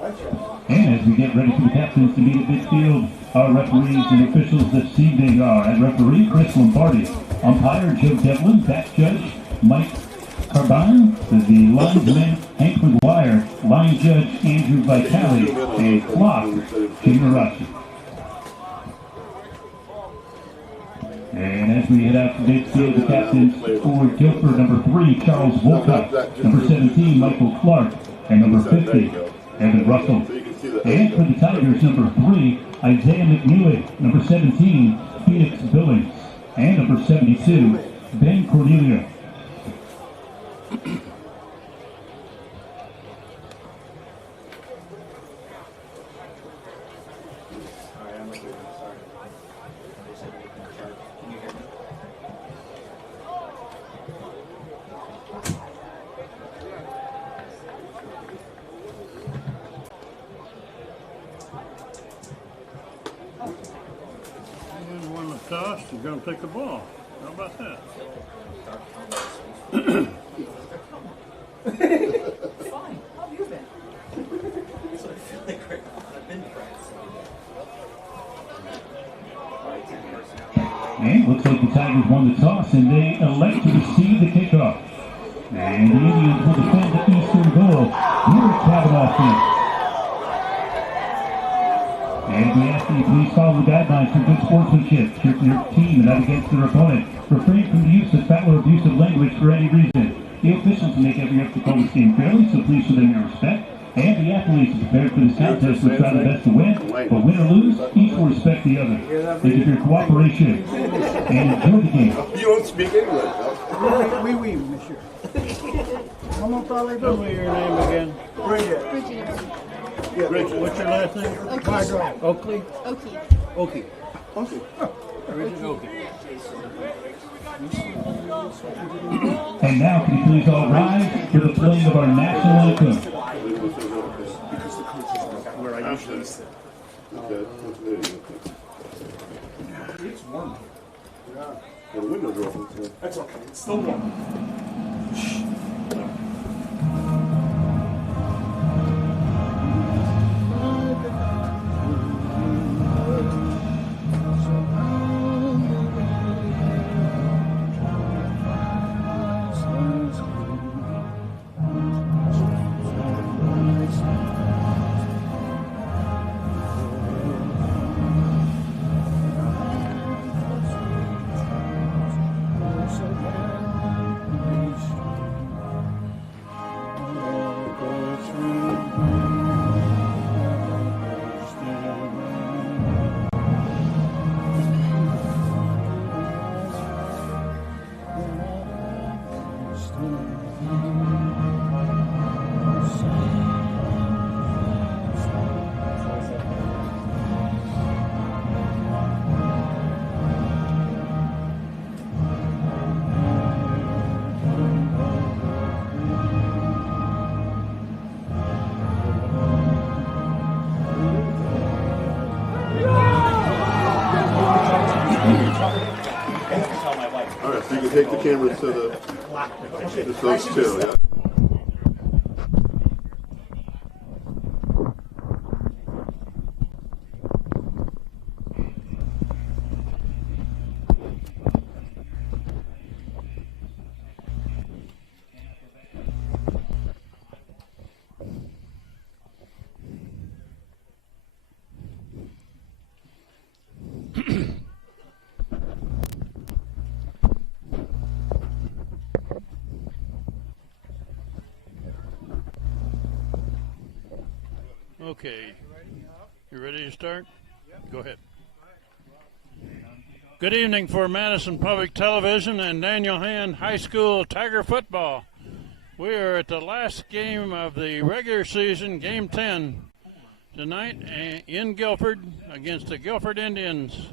And as we get ready for the captains to meet at midfield, our referees and officials this evening are at referee Chris Lombardi, umpire Joe Devlin, back judge Mike Carbine, the linesman Hank McGuire, line judge Andrew Vitale, and clock Jim Marashi. And as we head out to midfield, the captains for Guilford, number 3, Charles Volcott, number 17, Michael Clark, and number 50, Evan Russell. And for the Tigers, number 3, Isaiah McNeely, number 17, Phoenix Billings, and number 72, Ben Cornelia. Toss, you're going to take the ball. How about that? Fine. How have you been? So I feel like right now I've been practicing. And looks like the Tigers won the toss, and they elect to receive the kickoff. And the Indians will defend the eastern goal near Kavanaugh Field. And we ask that you please follow the guidelines for good sportsmanship, cheer for your team and not against their opponent. Refrain from the use of foul or abusive language for any reason. The officials make every effort to call this game fairly, so please show them your respect. And the athletes are prepared for this contest will try their best to win, but win or lose, each will respect the other. Thank you for your cooperation and enjoy the game. You don't speak English, huh? Oui, monsieur. Comment parlez-vous? Tell me your name again. Bridget. Richard, what's your last name? Oakley? Oakley. Richard Oakley. And now, can you please all rise for the playing of our national anthem? Where I usually sit. It's warm. Yeah. The windows are open, so. That's okay. It's still warm. All right, so you can take the cameras to those two, yeah? Okay. You ready to start? Go ahead. Good evening for Madison Public Television and Daniel Hand High School Tiger Football. We are at the last game of the regular season, Game 10, tonight in Guilford against the Guilford Indians.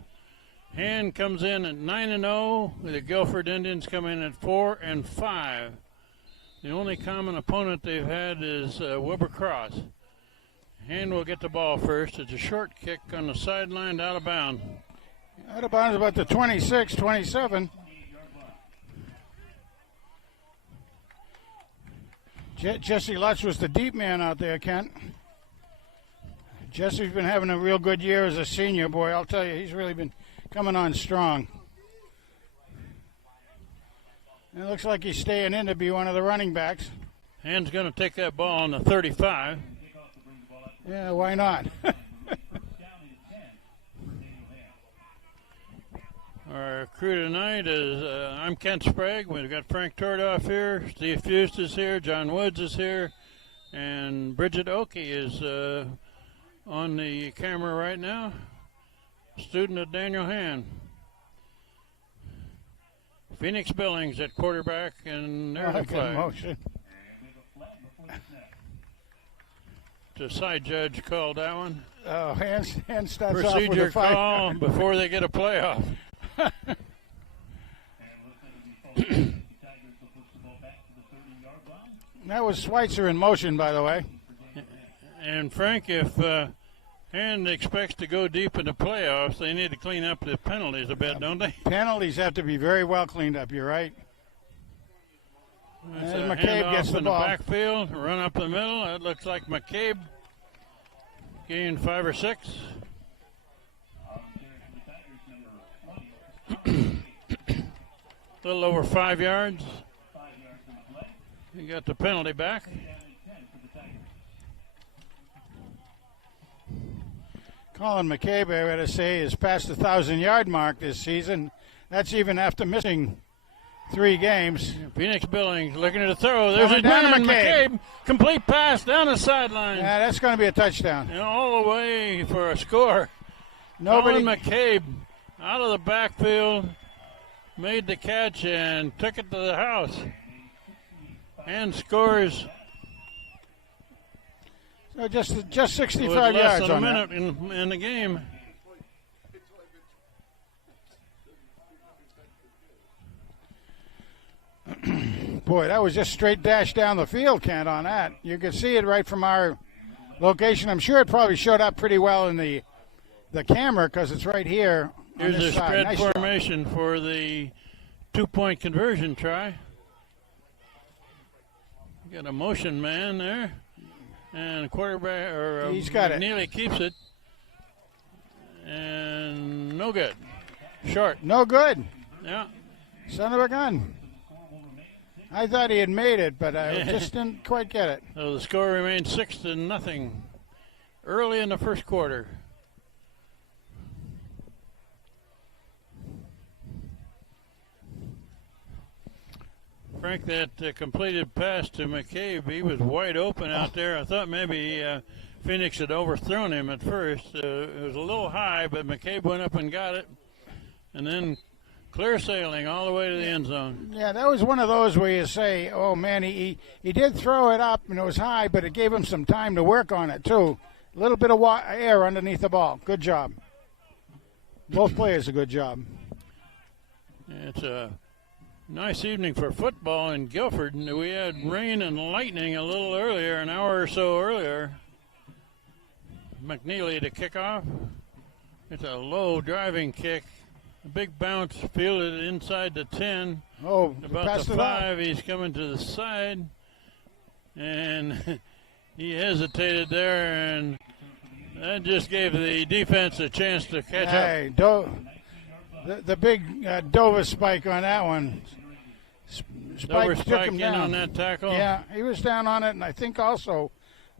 Hand comes in at 9-0. The Guilford Indians come in at 4-5. The only common opponent they've had is Wilbur Cross. Hand will get the ball first. It's a short kick on the sideline out of bounds. Out of bounds about the 26, 27. Jesse Lutz was the deep man out there, Kent. Jesse's been having a real good year as a senior, boy. I'll tell you, he's really been coming on strong. And it looks like he's staying in to be one of the running backs. Hand's going to take that ball on the 35. Yeah, why not? Our crew tonight is, I'm Kent Sprague. We've got Frank Tordoff here. Steve Fust is here. John Woods is here. And Bridget Oakey is on the camera right now. Student of Daniel Hand. Phoenix Billings at quarterback, and there's a flag. Motion. The side judge called that one. Oh, hand starts off with Procedure a 5 call before they get a playoff. That was Schweitzer in motion, by the way. And Frank, if Hand expects to go deep in the playoffs, they need to clean up the penalties a bit, don't they? Penalties have to be very well cleaned up. You're right. That's And a McCabe handoff gets the in ball. the backfield, run up the middle. That looks like McCabe gained 5 or 6. A little over 5 yards. He got the penalty back. Colin McCabe, I got to say, has passed the 1,000-yard mark this season. That's even after missing 3 games. Phoenix Billings looking at the throw. There's his Down to man, McCabe. Complete pass down the sideline. Yeah, that's going to be a touchdown. And all the way for a score. Nobody. Colin McCabe out of the backfield, made the catch and took it to the house. And scores So just with 65 less yards than a on that. minute in the game. Boy, that was just straight dash down the field, Kent, on that. You could see it right from our location. I'm sure it probably showed up pretty well in the camera because it's right here on Here's this the side. spread Nice job. formation for the 2-point conversion try. Got a motion man there. And quarterback, or He's got it. Neely keeps it. And no good. Short. No good. Yeah. Son of a gun. I thought he had made it, but I just didn't quite get it. So the score remains 6-0 early in the first quarter. Frank, that completed pass to McCabe, he was wide open out there. I thought maybe Phoenix had overthrown him at first. It was a little high, but McCabe went up and got it. And then clear sailing all the way to the end zone. Yeah, that was one of those where you say, oh, man, he did throw it up, and it was high, but it gave him some time to work on it, too. A little bit of air underneath the ball. Good job. Both players a good job. It's a nice evening for football in Guilford. We had rain and lightning a little earlier, an hour or so earlier. McNeely to kick off. It's a low driving kick. A big bounce, fielded inside the 10. Oh, About passed the it out. 5, he's coming to the side. And he hesitated there, and that just gave the defense a chance to catch up. Hey, the big Dover spike on that one. Dover Spike took Spike him in down. on that tackle. Yeah, he was down on it, and I think also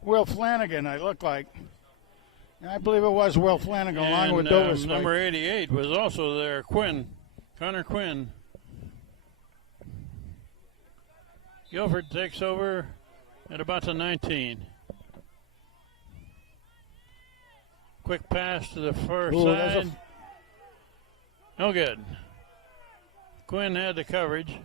Will Flanagan, I look like. I believe it was Will Flanagan along with Dover Spike. Number 88 was also there, Connor Quinn. Guilford takes over at about the 19. Quick pass to the far Ooh, that's side. No good. Quinn had the coverage.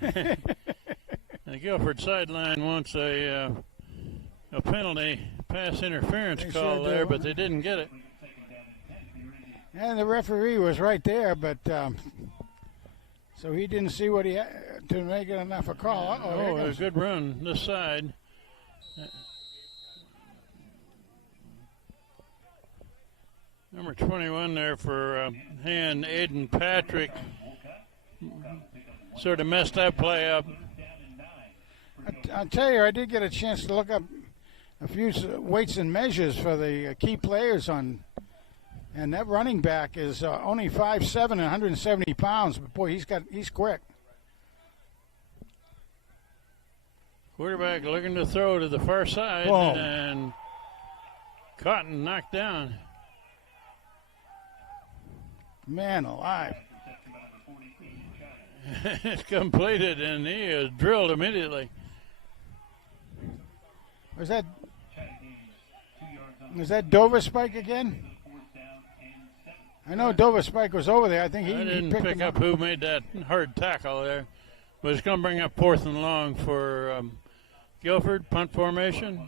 The Guilford sideline wants a penalty, pass interference They call sure there, do. but they didn't get it. And the referee was right there, but so he didn't see what he had to make it enough a call. Uh-oh, here Oh, a goes. good run this side. Number 21 there for Hand, Aiden Patrick. Sort of messed that play up. I'll tell you, I did get a chance to look up a few weights and measures for the key players on, and that running back is only 5'7" and 170 pounds. But boy, he's quick. Quarterback looking to throw to the far side, Whoa. and caught and knocked down. Man alive. It's completed, and he is drilled immediately. Was that Dover Spike again? I know Dover Spike was over there. I think he didn't picked pick him up who made that hard tackle there, but it's going to bring up 4th and long for Guilford. Punt formation.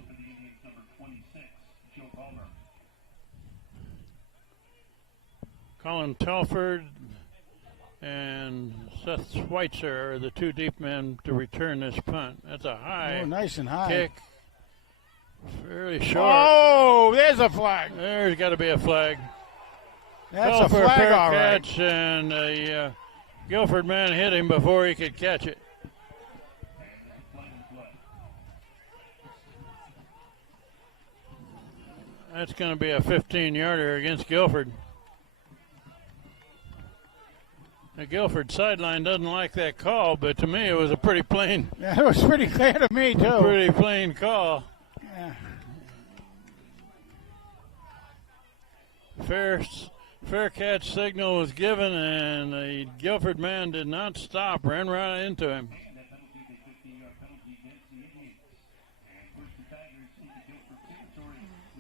Colin Telford and Seth Schweitzer are the two deep men to return this punt. That's a high nice and high kick. Fairly short. Oh, there's a flag. There's got to be a flag. That's Fell a for flag, fair all right. catch, and the Guilford man hit him before he could catch it. That's going to be a 15-yarder against Guilford. The Guilford sideline doesn't like that call, but to me it was a pretty plain. Yeah, it was pretty clear to me too. Pretty plain call. Yeah. Fair catch signal was given, and the Guilford man did not stop. Ran right into him.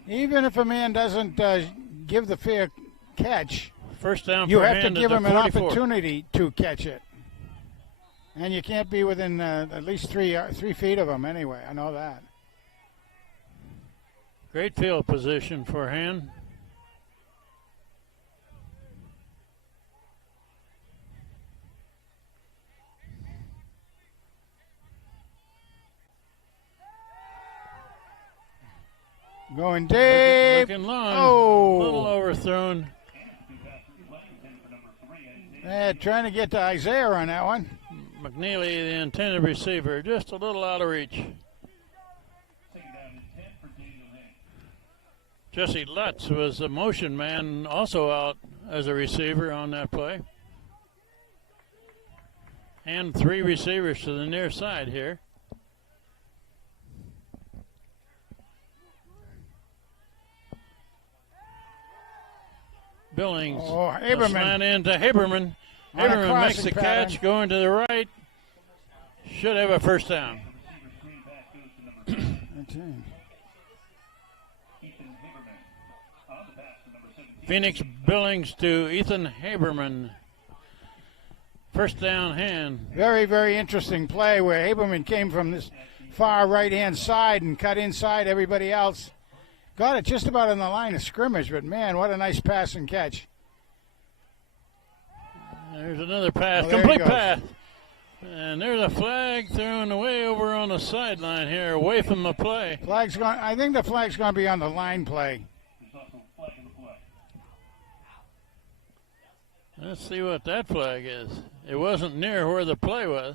Even if a man doesn't give the fair catch, First down. you for have to hand at give the him an 44. opportunity to catch it. And you can't be within at least 3 feet of him anyway. I know that. Great field position for hand. Going deep. Looking long. Oh. A little overthrown. Trying to get to Isaiah on that one. McNeely, the intended receiver, just a little out of reach. Jesse Lutz was a motion man, also out as a receiver on that play. And 3 receivers to the near side here. Billings. Oh, Haberman. Slant into Haberman. On a Haberman makes the crossing pattern. catch, going to the right. Should have a first down. Phoenix Billings to Ethan Haberman. First down hand. Very, very interesting play where Haberman came from this far right-hand side and cut inside everybody else. Got it just about on the line of scrimmage, but man, what a nice pass and catch. There's another pass, Oh, there he complete goes. pass. And there's a flag thrown away over on the sideline here, away from the play. Flag's going. I think the flag's going to be on the line play. Let's see what that flag is. It wasn't near where the play was.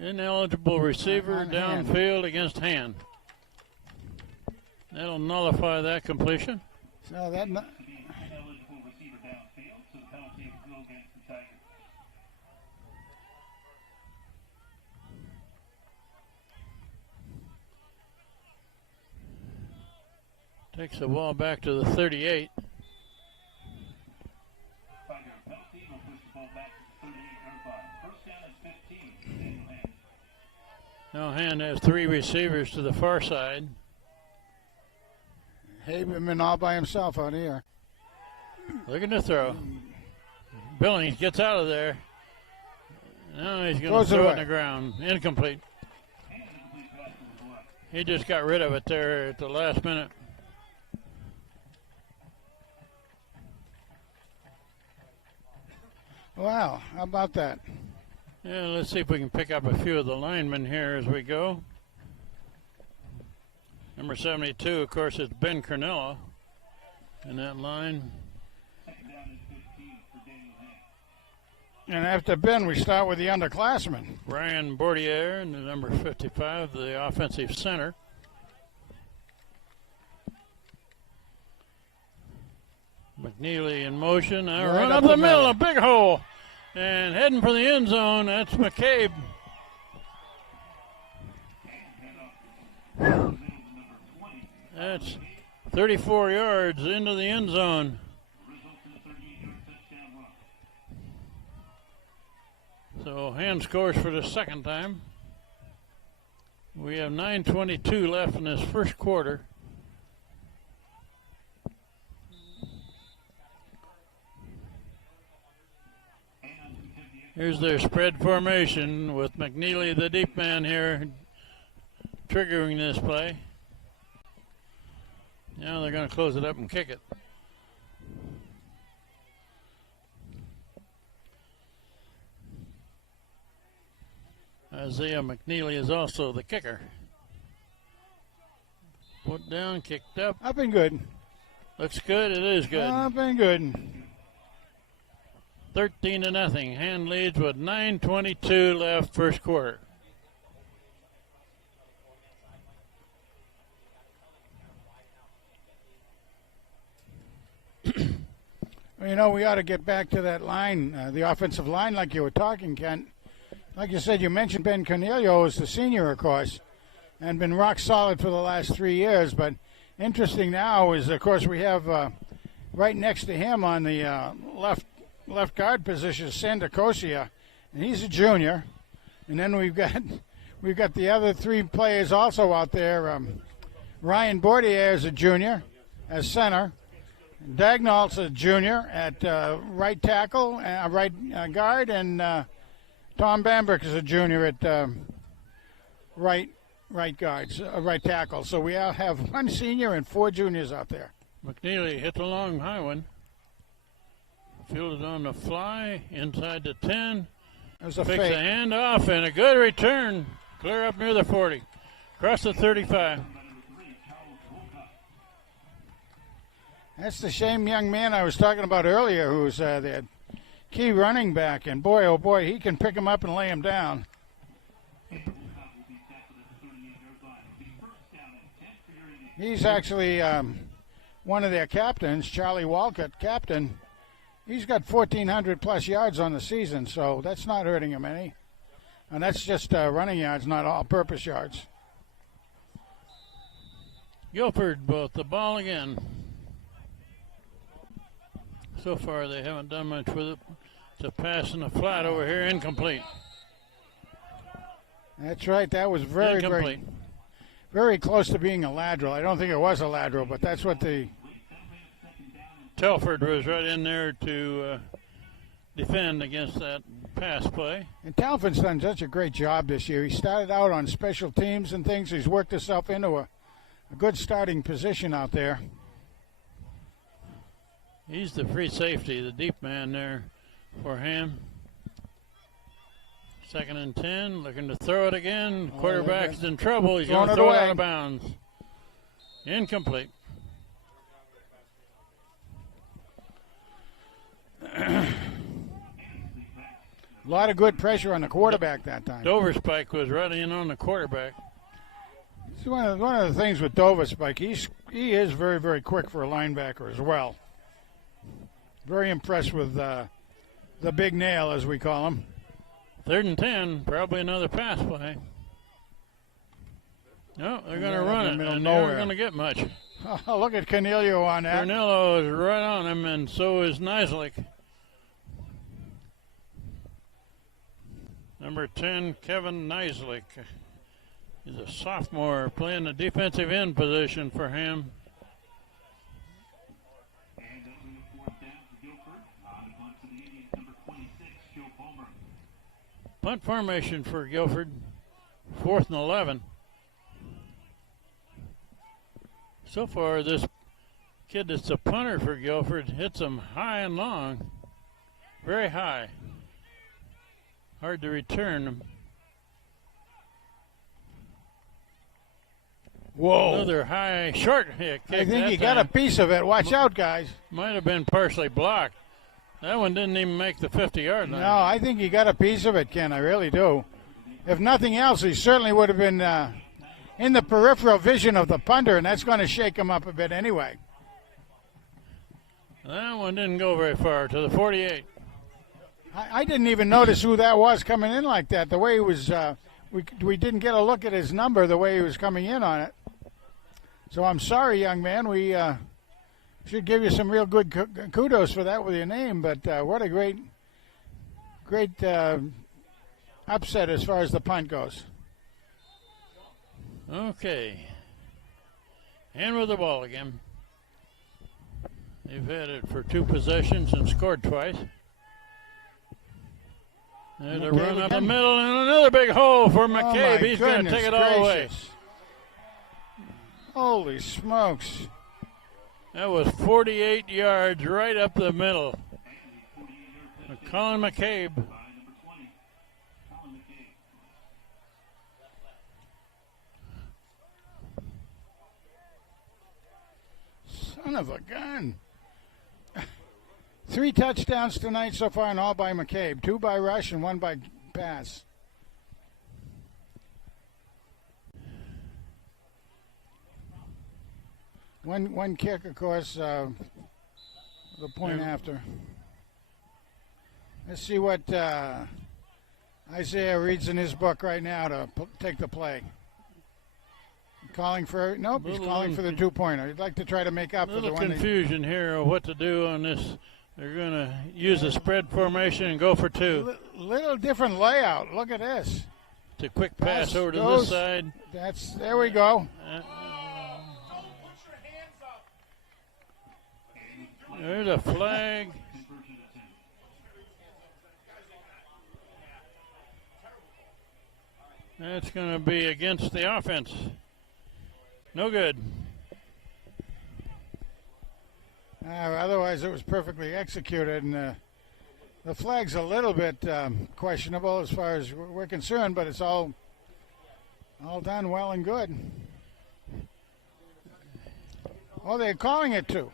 Ineligible receiver On hand. downfield against hand. That'll nullify that completion. So that. Takes the ball back to the 38. Now Hand has 3 receivers to the far side. Haberman all by himself out here. Looking to throw. Billings gets out of there. Now he's going Throws to it throw it away. in the ground. Incomplete. He just got rid of it there at the last minute. Wow, how about that? Yeah, let's see if we can pick up a few of the linemen here as we go. Number 72, of course, is Ben Cornella in that line. And after Ben, we start with the underclassmen. Ryan Bordier, and the number 55, the offensive center. McNeely in motion. Now Right run up up the the middle, middle. a big hole. And heading for the end zone, that's McCabe. That's 34 yards into the end zone. So Ham scores for the second time. We have 9:22 left in this first quarter. Here's their spread formation with McNeely, the deep man here, triggering this play. Now they're going to close it up and kick it. Isaiah McNeely is also the kicker. Put down, kicked up. Up and good. Looks good. It is good. Up and good. 13-0. Hand leads with 9:22 left first quarter. Well, you know, we ought to get back to that line, the offensive line, like you were talking, Kent. Like you said, you mentioned Ben Cornelio as the senior, of course, and been rock solid for the last 3 years. But interesting now is, of course, we have right next to him on the left guard position, Sandacosia, and he's a junior. And then we've got the other three players also out there. Ryan Bordier is a junior as center. Dagnall's a junior at right tackle, right guard, and Tom Bambrick is a junior at right guards, right tackle. So we all have one senior and four juniors out there. McNeely hit the long high one. Fielded on the fly, inside the 10. There's a Picks fake. a hand off and a good return. Clear up near the 40. Across the 35. That's the same young man I was talking about earlier who's the key running back. And boy, oh boy, he can pick him up and lay him down. He's actually one of their captains, Charlie Walcott, captain. He's got 1,400 plus yards on the season, so that's not hurting him any. And that's just running yards, not all-purpose yards. Guilford both the ball again. So far they haven't done much with it. It's a pass in the flat over here, incomplete. That's right. That was very, Incomplete. very close to being a lateral. I don't think it was a lateral, but that's what the Telford was right in there to defend against that pass play. And Talford's done such a great job this year. He started out on special teams and things. He's worked himself into a good starting position out there. He's the free safety, the deep man there for him. 2nd and 10, looking to throw it again. Quarterback's in trouble. He's going to throw it out of bounds. Incomplete. A lot of good pressure on the quarterback that time. Dover Spike was right in on the quarterback. It's one of the things with Dover Spike. He is very, very quick for a linebacker as well. Very impressed with the big nail, as we call him. 3rd and 10, probably another pass play. No, they're going to run it, and they're not going to get much. Oh, look at Cornelio on that. Cornelio is right on him, and so is Nislik. Number 10, Kevin Nislik. He's a sophomore playing the defensive end position for him. Punt formation for Guilford. 4th and 11. So far, this kid that's a punter for Guilford hits them high and long. Very high. Hard to return them. Whoa. Another high, short hit kick. I think that he got a time. piece of it. Watch out, guys. Might have been partially blocked. That one didn't even make the 50-yard line. No, I think he got a piece of it, Ken. I really do. If nothing else, he certainly would have been in the peripheral vision of the punter, and that's going to shake him up a bit anyway. That one didn't go very far, to the 48. I didn't even notice who that was coming in like that. The way he was, we didn't get a look at his number the way he was coming in on it. So I'm sorry, young man. We should give you some real good kudos for that with your name. But what a great upset as far as the punt goes. Okay. And with the ball again. They've had it for 2 possessions and scored twice. There's a run up the middle and another big hole for McCabe. He's going to take it all the way. Holy smokes. That was 48 yards right up the middle. Colin McCabe. Son of a gun. 3 touchdowns tonight so far, and all by McCabe. 2 by rush and 1 by pass. One kick, of course, the point after. Let's see what Isaiah reads in his book right now to take the play. Calling for, nope, he's calling for the 2-pointer. He'd like to try to make up for the one. A little confusion here of what to do on this. They're going to use a spread formation and go for 2. Little different layout. Look at this. It's a quick pass over to this side. There we go. There's a flag. That's going to be against the offense. No good. Otherwise, it was perfectly executed, and the flag's a little bit questionable as far as we're concerned, but it's all done well and good. Oh, they're calling it 2.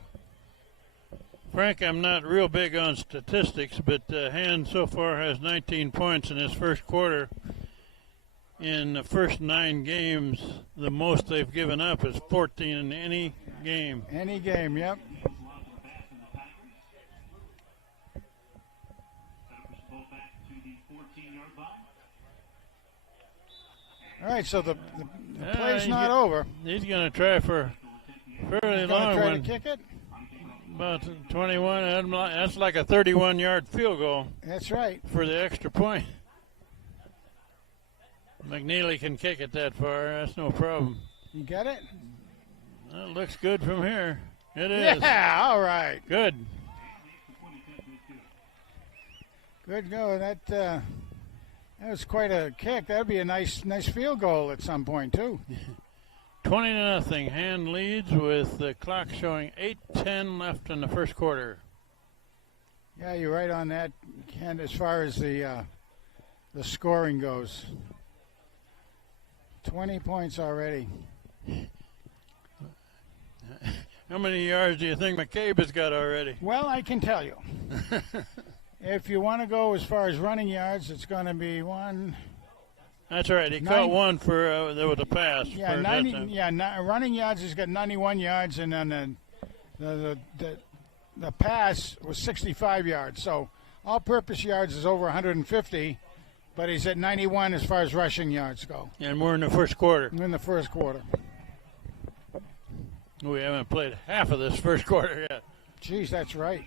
Frank, I'm not real big on statistics, but Hand so far has 19 points in his first quarter. In the first 9 games, the most they've given up is 14 in any game. Any game, yep. All right, so the play's not over. He's going to try for a fairly long one. Try to kick it? About 21. That's like a 31-yard field goal. That's right. For the extra point. McNeely can kick it that far. That's no problem. You got it? That looks good from here. It is. Yeah, all right. Good. Good go. That was quite a kick. That would be a nice field goal at some point, too. 20-0. Hand leads with the clock showing 8:10 left in the first quarter. Yeah, you're right on that, Ken, as far as the scoring goes. 20 points already. How many yards do you think McCabe has got already? Well, I can tell you. If you want to go as far as running yards, it's going to be 1. That's right. He caught 1 for there was a pass. Yeah, 90. Yeah, running yards. He's got 91 yards, and then the pass was 65 yards. So all-purpose yards is over 150, but he's at 91 as far as rushing yards go. And we're in the first quarter. In the first quarter. We haven't played half of this first quarter yet. Geez, that's right.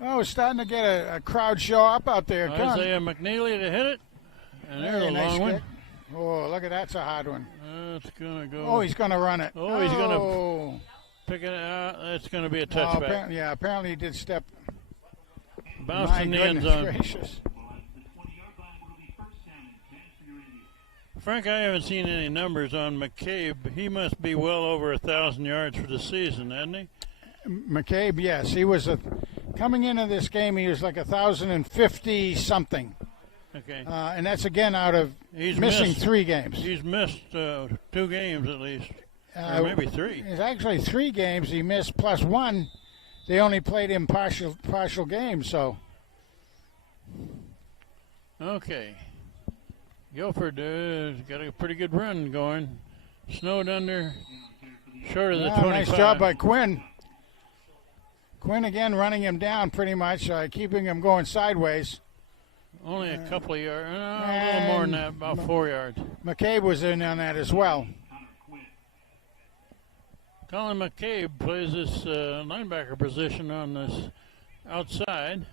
Oh, we're starting to get a crowd show up out there. Isaiah McNeely to hit it. And there's a long one. Oh, look at that's a hard one. It's going to go. Oh, he's going to run it. Oh, he's going to pick it out. It's going to be a touchback. Apparently he did step. Bounced in the end zone. Gracious. Frank, I haven't seen any numbers on McCabe. He must be well over 1,000 yards for the season, hasn't he? McCabe, yes. He was coming into this game, he was like 1,050 something. Okay. And that's again out of He's missing missed. 3 games. He's missed 2 games at least, or maybe 3. It's actually 3 games he missed plus 1. They only played him partial games, so. Okay. Guilford got a pretty good run going. Snowed under, short of the 25. Nice job by Quinn. Quinn again running him down pretty much, keeping him going sideways. Only a couple of yards, a little more than that, about 4 yards. McCabe was in on that as well. Colin McCabe plays this linebacker position on this outside.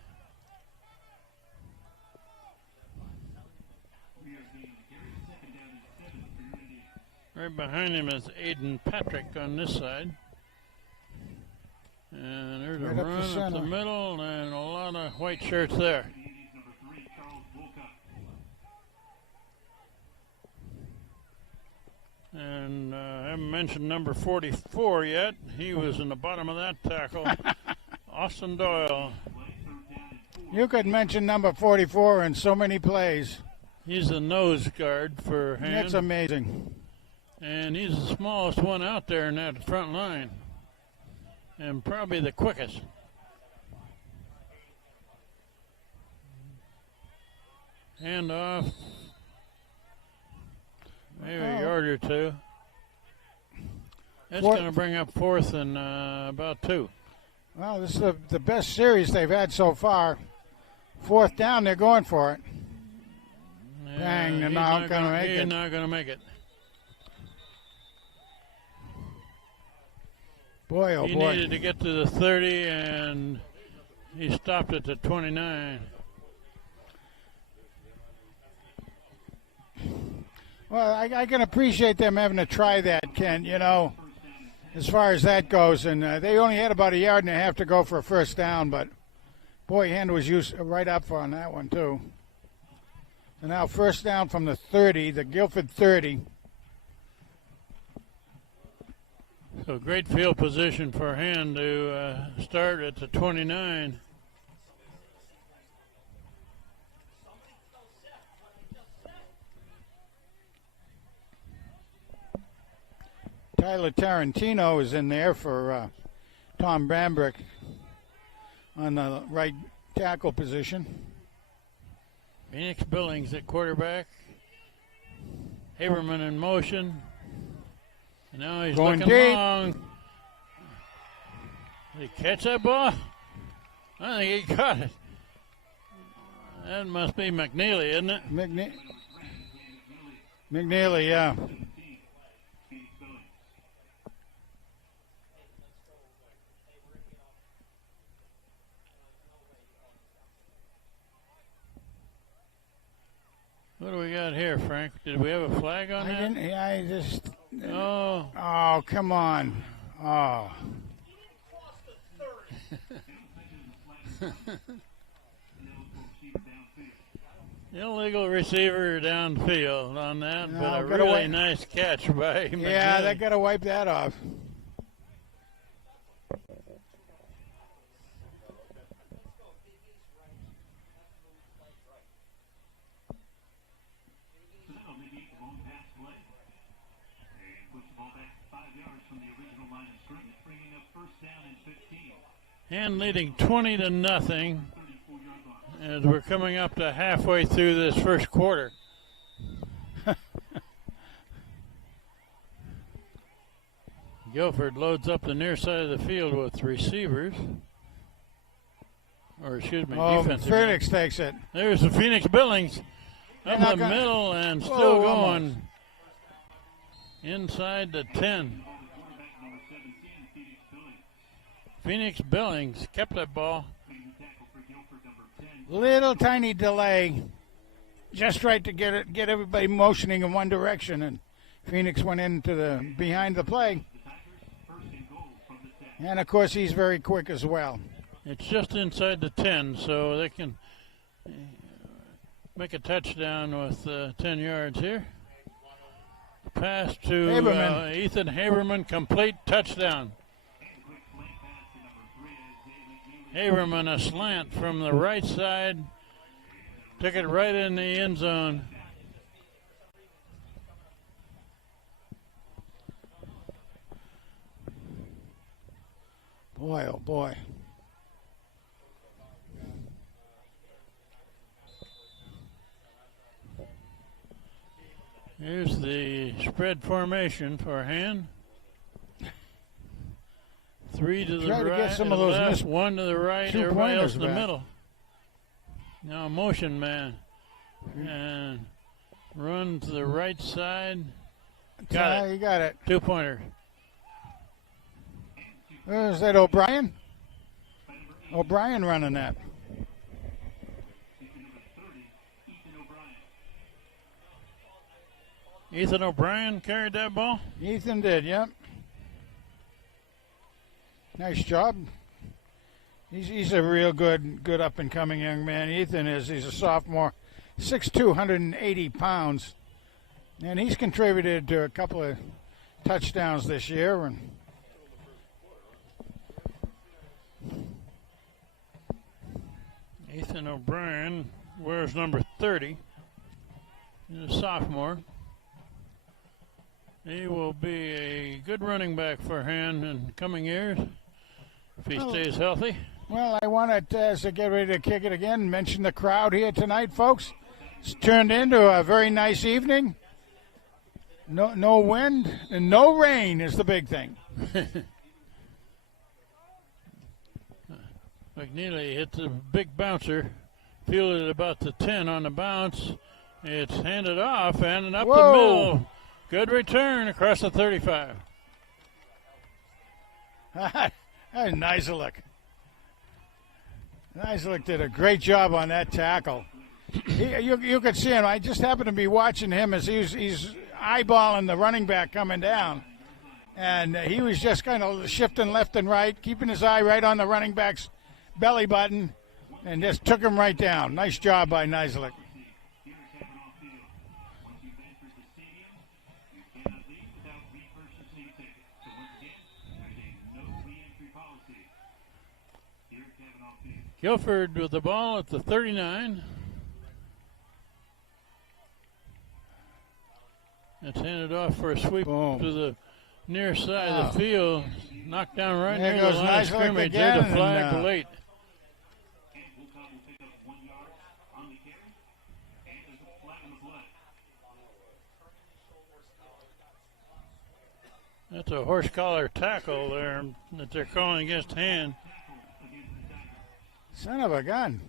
Right behind him is Aiden Patrick on this side. And there's a run up the middle and a lot of white shirts there. And I haven't mentioned number 44 yet. He was in the bottom of that tackle. Austin Doyle. You could mention number 44 in so many plays. He's the nose guard for Hand. That's amazing. And he's the smallest one out there in that front line. And probably the quickest. Hand off. Maybe a yard or 2. That's going to bring up 4th and about 2. Well, this is the best series they've had so far. 4th down, they're going for it. Bang, they're not going to make it. He's not going to make it. Boy, oh boy. He needed to get to the 30, and he stopped at the 29. Well, I can appreciate them having to try that, Ken, as far as that goes. And they only had about 1.5 yards to go for a first down, but boy, Hand was right up on that one, too. And now first down from the 30, the Guilford 30. So great field position for Hand to start at the 29. Tyler Tarantino is in there for Tom Bambrick on the right tackle position. Phoenix Billings at quarterback. Haberman in motion. And now he's going looking deep. long. Did he catch that ball? I think he caught it. That must be McNeely, isn't it? McNeely, yeah. What do we got here, Frank? Did we have a flag on that? Oh. Oh, come on. Oh. Illegal receiver downfield on that, No, but a really nice catch by McNeely. Yeah, they got to wipe that off. And leading 20-0 as we're coming up to halfway through this first quarter. Guilford loads up the near side of the field with receivers. Or excuse me, defensive. Phoenix takes it. There's the Phoenix Billings up the middle and still going inside the 10. Phoenix Billings kept that ball. Little tiny delay, just right to get everybody motioning in one direction, and Phoenix went into behind the play. And of course, he's very quick as well. It's just inside the 10, so they can make a touchdown with 10 yards here. Pass to Ethan Haberman, complete touchdown. Haberman a slant from the right side, Took it right in the end zone. Boy, oh boy. Here's the spread formation for hand. 3 to the Try to right, get some of to the those left, missed 1 to the right, two everybody else pointers in the back. middle. Now motion man. And run to the right side. Got it. You got it. 2-pointer. Is that O'Brien? O'Brien running that. Ethan O'Brien carried that ball. Ethan did, yep. Nice job. He's a real good up and coming young man. Ethan is. He's a sophomore, 6'2", 180 pounds, and he's contributed to a couple of touchdowns this year. And Ethan O'Brien wears number 30. He's a sophomore. He will be a good running back for Han in coming years if he stays healthy. well, I wanted as to get ready to kick it again, mention the crowd here tonight, folks. It's turned into a very nice evening. No wind and no rain is the big thing. McNeely hits a big bouncer, fielded about the 10 on the bounce. It's handed off and up the Whoa. middle. Good return across the 35. Nizeluk. Nizeluk did a great job on that tackle. You could see him. I just happened to be watching him as he's eyeballing the running back coming down. And he was just kind of shifting left and right, keeping his eye right on the running back's belly button, and just took him right down. Nice job by Nizeluk. Guilford with the ball at the 39. It's handed off for a sweep Boom. to the near side of the field. Knocked down right There near goes the line of Nizeluk scrimmage. again, There's a flag and, late. That's a horse collar tackle there that they're calling against hand. Son of a gun.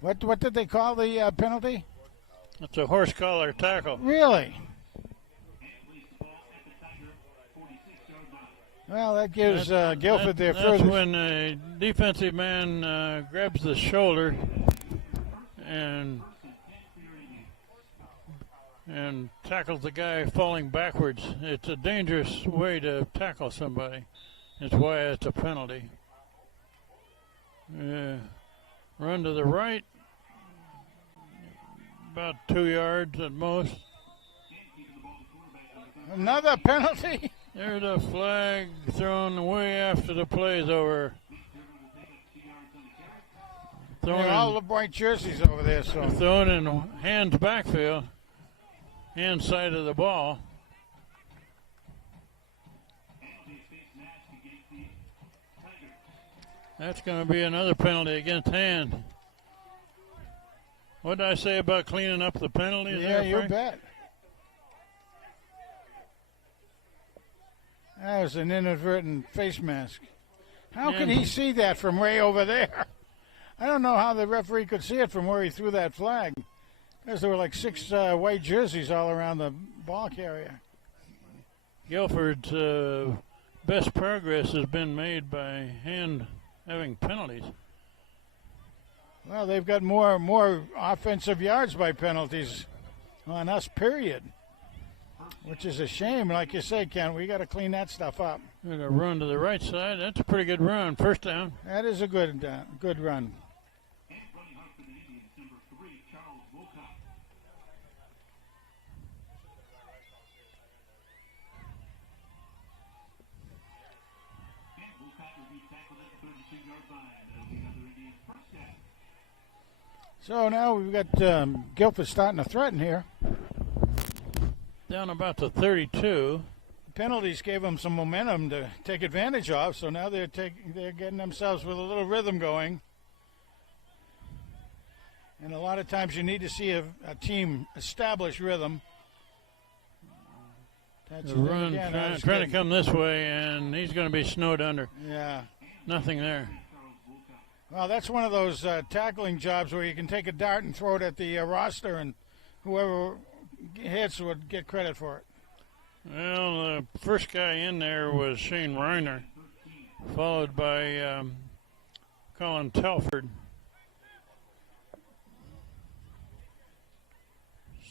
What did they call the penalty? That's a horse collar tackle. Really? Well, that gives Guilford their That's further. when a defensive man grabs the shoulder and tackles the guy falling backwards. It's a dangerous way to tackle somebody. That's why it's a penalty. Run to the right, about 2 yards at most. Another penalty? There's a flag thrown way after the play's over. They're all the white jerseys over there, so. Thrown in hands backfield, hand side of the ball. That's going to be another penalty against hand. What did I say about cleaning up the penalties? Yeah, there, you Frank? bet. That was an inadvertent face mask. How could he see that from way over there? I don't know how the referee could see it from where he threw that flag. Because there were like 6 white jerseys all around the ball carrier. Guilford's best progress has been made by hand having penalties. Well, they've got more offensive yards by penalties on us, period. Which is a shame. Like you say, Ken, we got to clean that stuff up. We're going to run to the right side. That's a pretty good run. First down. That is a good run. So now we've got Guilford starting to threaten here. Down about to 32. Penalties gave them some momentum to take advantage of, so now they're getting themselves with a little rhythm going. And a lot of times you need to see a team establish rhythm. That's The run trying to come this way, and he's going to be snowed under. Yeah. Nothing there. Well, that's one of those tackling jobs where you can take a dart and throw it at the roster, and whoever hits would get credit for it. Well, the first guy in there was Shane Reiner, followed by Colin Telford.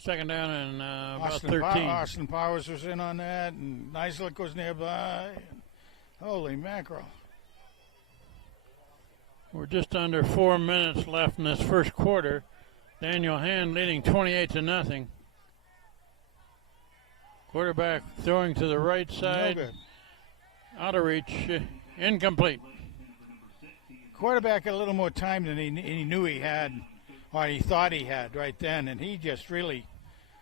Second down and about 13. Austin Powers was in on that, and Nicelik was nearby. Holy mackerel. We're just under 4 minutes left in this first quarter. Daniel Hand leading 28-0. Quarterback throwing to the right side. No good. Out of reach. Incomplete. Quarterback had a little more time than he knew he had, or he thought he had right then, and he just really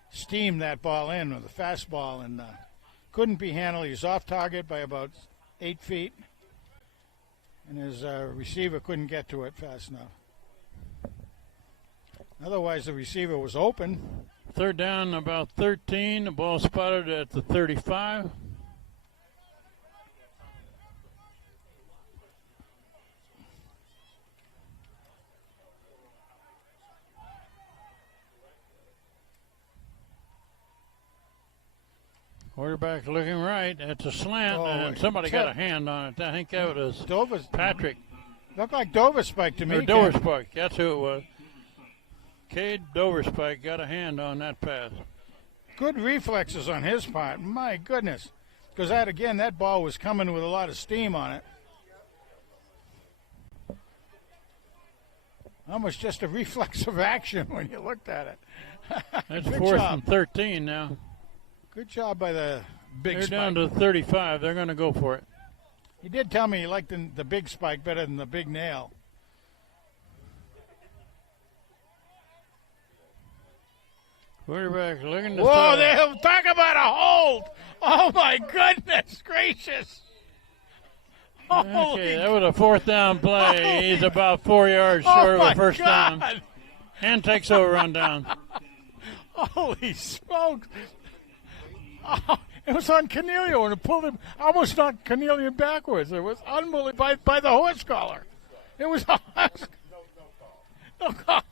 steamed that ball in with a fastball and couldn't be handled. He was off target by about 8 feet, and his receiver couldn't get to it fast enough. Otherwise, the receiver was open. Third down, about 13. The ball spotted at the 35. Quarterback looking right. That's a slant, and somebody got a hand on it. I think that was Patrick. Looked like Doverspike to me. Or Doverspike, that's who it was. Cade Doverspike got a hand on that pass. Good reflexes on his part. My goodness. Because that ball was coming with a lot of steam on it. Almost just a reflex of action when you looked at it. That's fourth and 13 now. Good job by the big They're spike. down to 35. They're going to go for it. He did tell me he liked the big spike better than the big nail. Quarterback looking to Whoa, they'll talk about a hold. Oh, my goodness gracious. Okay, that was a fourth down play. He's about 4 yards short of a first down. And takes over on down. Holy smokes. Oh, it was on Cornelio, and it pulled him, almost knocked Cornelio backwards. It was unbelievable by the horse collar. It was no call.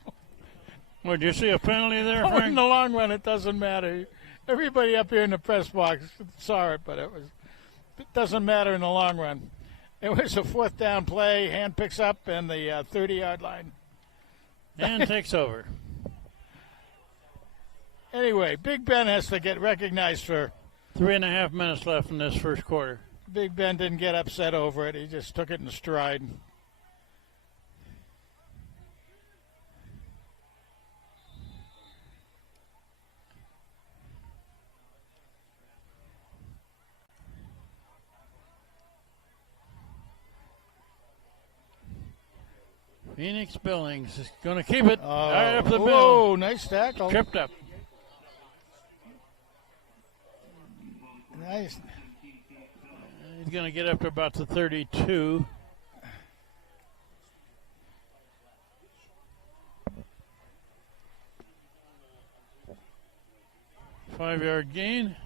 Well, did you see a penalty there, Oh, Frank? in the long run, it doesn't matter. Everybody up here in the press box saw it, but it doesn't matter in the long run. It was a fourth down play. Hand picks up in the 30-yard line. And takes over. Anyway, Big Ben has to get recognized for. 3.5 minutes left in this first quarter. Big Ben didn't get upset over it. He just took it in stride. Phoenix Billings is going to keep it right up the middle. Oh, nice tackle. Tripped up. Nice. He's going to get up to about the 32. Five-yard gain.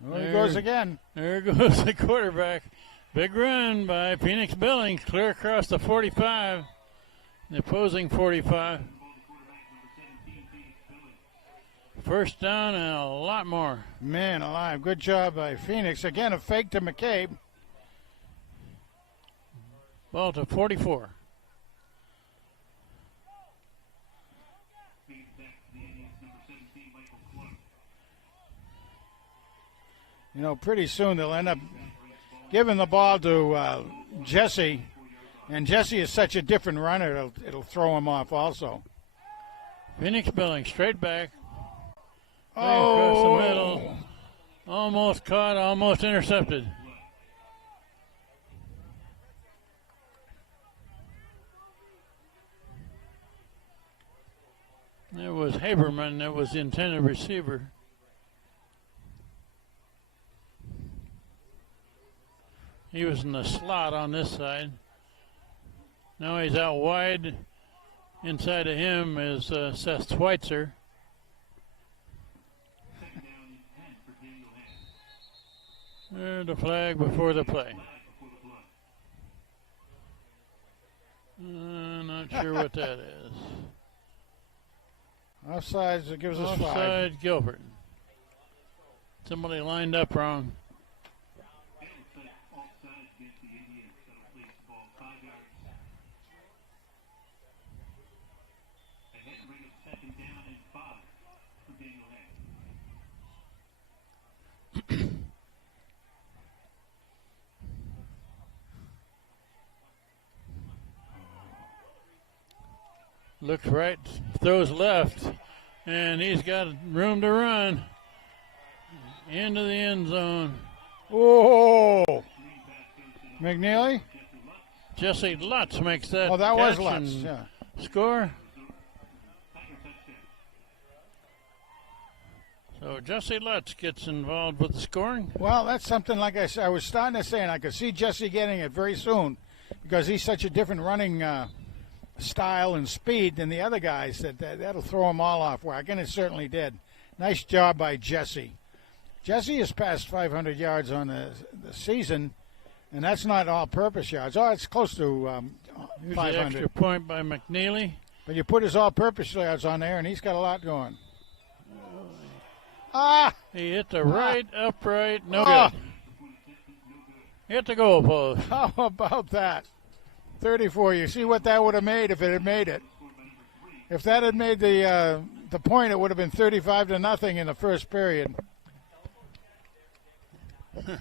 Well, he goes again. There goes the quarterback. Big run by Phoenix Billings, clear across the 45, the opposing 45. First down and a lot more. Man alive, good job by Phoenix. Again, a fake to McCabe. Ball to 44. You know, pretty soon they'll end up giving the ball to Jesse, and Jesse is such a different runner, it'll throw him off also. Phoenix Billing straight back. Oh! Across the middle. Almost caught, almost intercepted. It was Haberman that was the intended receiver. He was in the slot on this side. Now he's out wide. Inside of him is Seth Schweitzer. The flag before the play. Not sure what that is. Offsides, it gives us 5. Offside, Guilford. Somebody lined up wrong. Looks right, throws left, and he's got room to run into the end zone. Oh! McNeely? Jesse Lutz makes that. Oh, that was catch Lutz, and yeah. Score. So Jesse Lutz gets involved with the scoring. Well, that's something like I said. I was starting to say, and I could see Jesse getting it very soon because he's such a different running style and speed than the other guys that'll throw them all off whack, and it certainly did. Nice job by Jesse. Jesse has passed 500 yards on the season, and that's not all-purpose yards. Oh, it's close to Here's 500. the extra point by McNeely. But you put his all-purpose yards on there, and he's got a lot going. Ah! He hit the right upright. No Oh. good. Hit the goal post. How about that? 34. You see what that would have made if it had made it. If that had made the point, it would have been 35-0 in the first period. So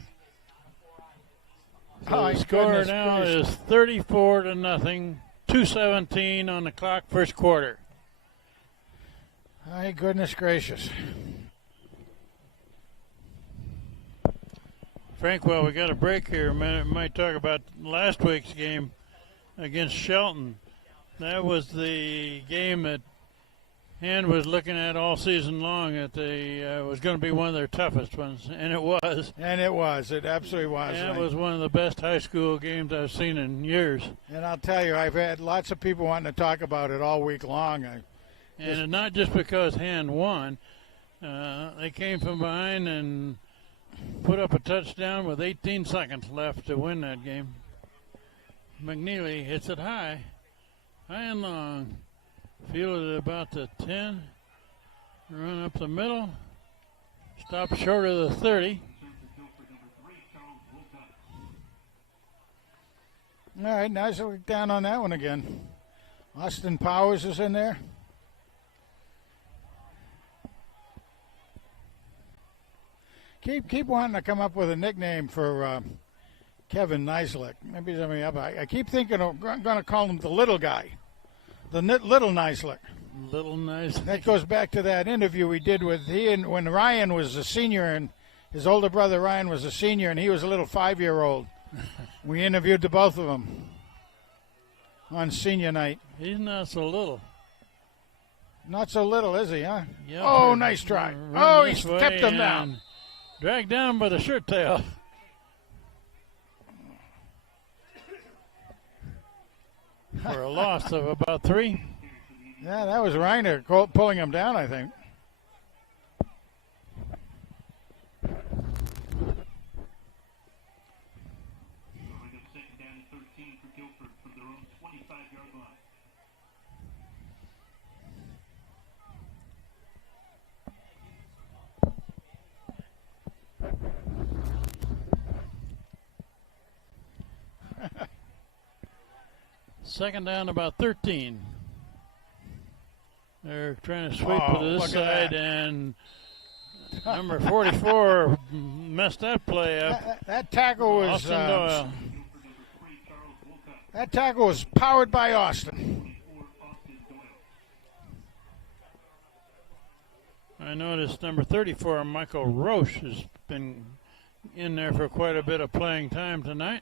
the score now is 34-0. 2:17 on the clock, first quarter. My goodness gracious. Frank, well, we got a break here. Might talk about last week's game against Shelton. That was the game that Hand was looking at all season long. That they was going to be one of their toughest ones, and it was. And it was. It absolutely was. And it was one of the best high school games I've seen in years. And I'll tell you, I've had lots of people wanting to talk about it all week long. And not just because Hand won. They came from behind and put up a touchdown with 18 seconds left to win that game. McNeely hits it high and long. Fielded at about the 10. Run up the middle. Stop short of the 30. All right, nice look down on that one again. Austin Powers is in there. Keep wanting to come up with a nickname for Kevin Neislick. Maybe something up. I keep thinking I'm going to call him the little guy, the little Neislick. Little Neislick. That goes back to that interview we did with when Ryan was a senior and his older brother Ryan was a senior and he was a little 5-year-old. We interviewed the both of them on senior night. He's not so little. Not so little, is he, huh? Yep. Oh, nice try. Oh, he stepped him down. Dragged down by the shirt tail. For a loss of about 3. Yeah, that was Reiner pulling him down, I think. Second down and 13 for Guilford from their own 25-yard line. Second down, about 13. They're trying to sweep to this look at side, that. and number 44 messed that play up. That tackle was Austin Doyle. that tackle was powered by Austin. I noticed number 34, Michael Roche, has been in there for quite a bit of playing time tonight.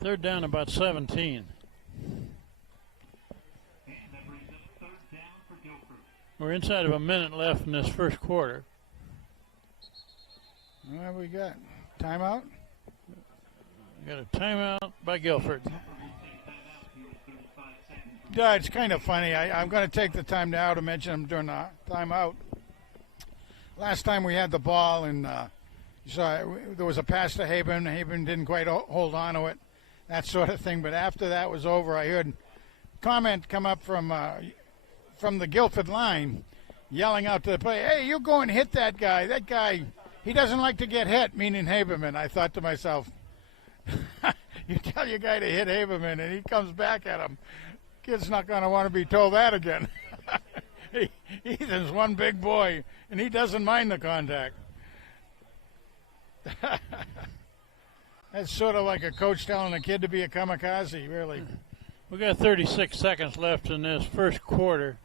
Third down, about 17. We're inside of a minute left in this first quarter. What have we got? Timeout? We got a timeout by Guilford. Yeah, it's kind of funny. I'm going to take the time now to mention them during the timeout. Last time we had the ball, and you saw there was a pass to Haben. Haben didn't quite hold on to it, that sort of thing. But after that was over, I heard a comment come up from the Guilford line, yelling out to the play, "Hey, you go and hit that guy. That guy, he doesn't like to get hit," meaning Haberman. I thought to myself, you tell your guy to hit Haberman, and he comes back at him. Kid's not going to want to be told that again. Ethan's one big boy, and he doesn't mind the contact. That's sort of like a coach telling a kid to be a kamikaze, really. We got 36 seconds left in this first quarter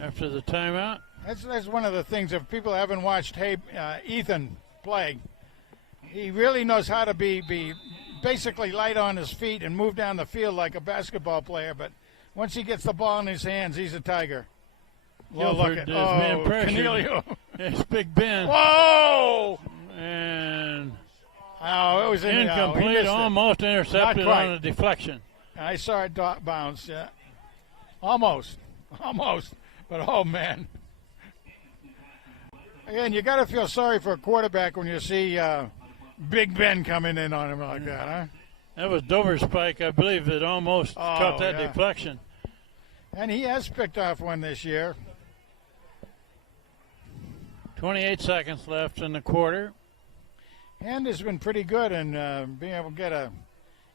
after the timeout. That's one of the things. If people haven't watched Ethan play, he really knows how to be basically light on his feet and move down the field like a basketball player. But once he gets the ball in his hands, he's a tiger. Well, look at being pressured. Cornelio. It's Big Ben. Whoa! And it was incomplete, almost intercepted on a deflection. I saw it bounce. Yeah, almost. But oh man! Again, you got to feel sorry for a quarterback when you see Big Ben coming in on him like that, huh? That was Dover's spike, I believe, that almost caught that deflection. And he has picked off one this year. 28 seconds left in the quarter. And has been pretty good in being able to get a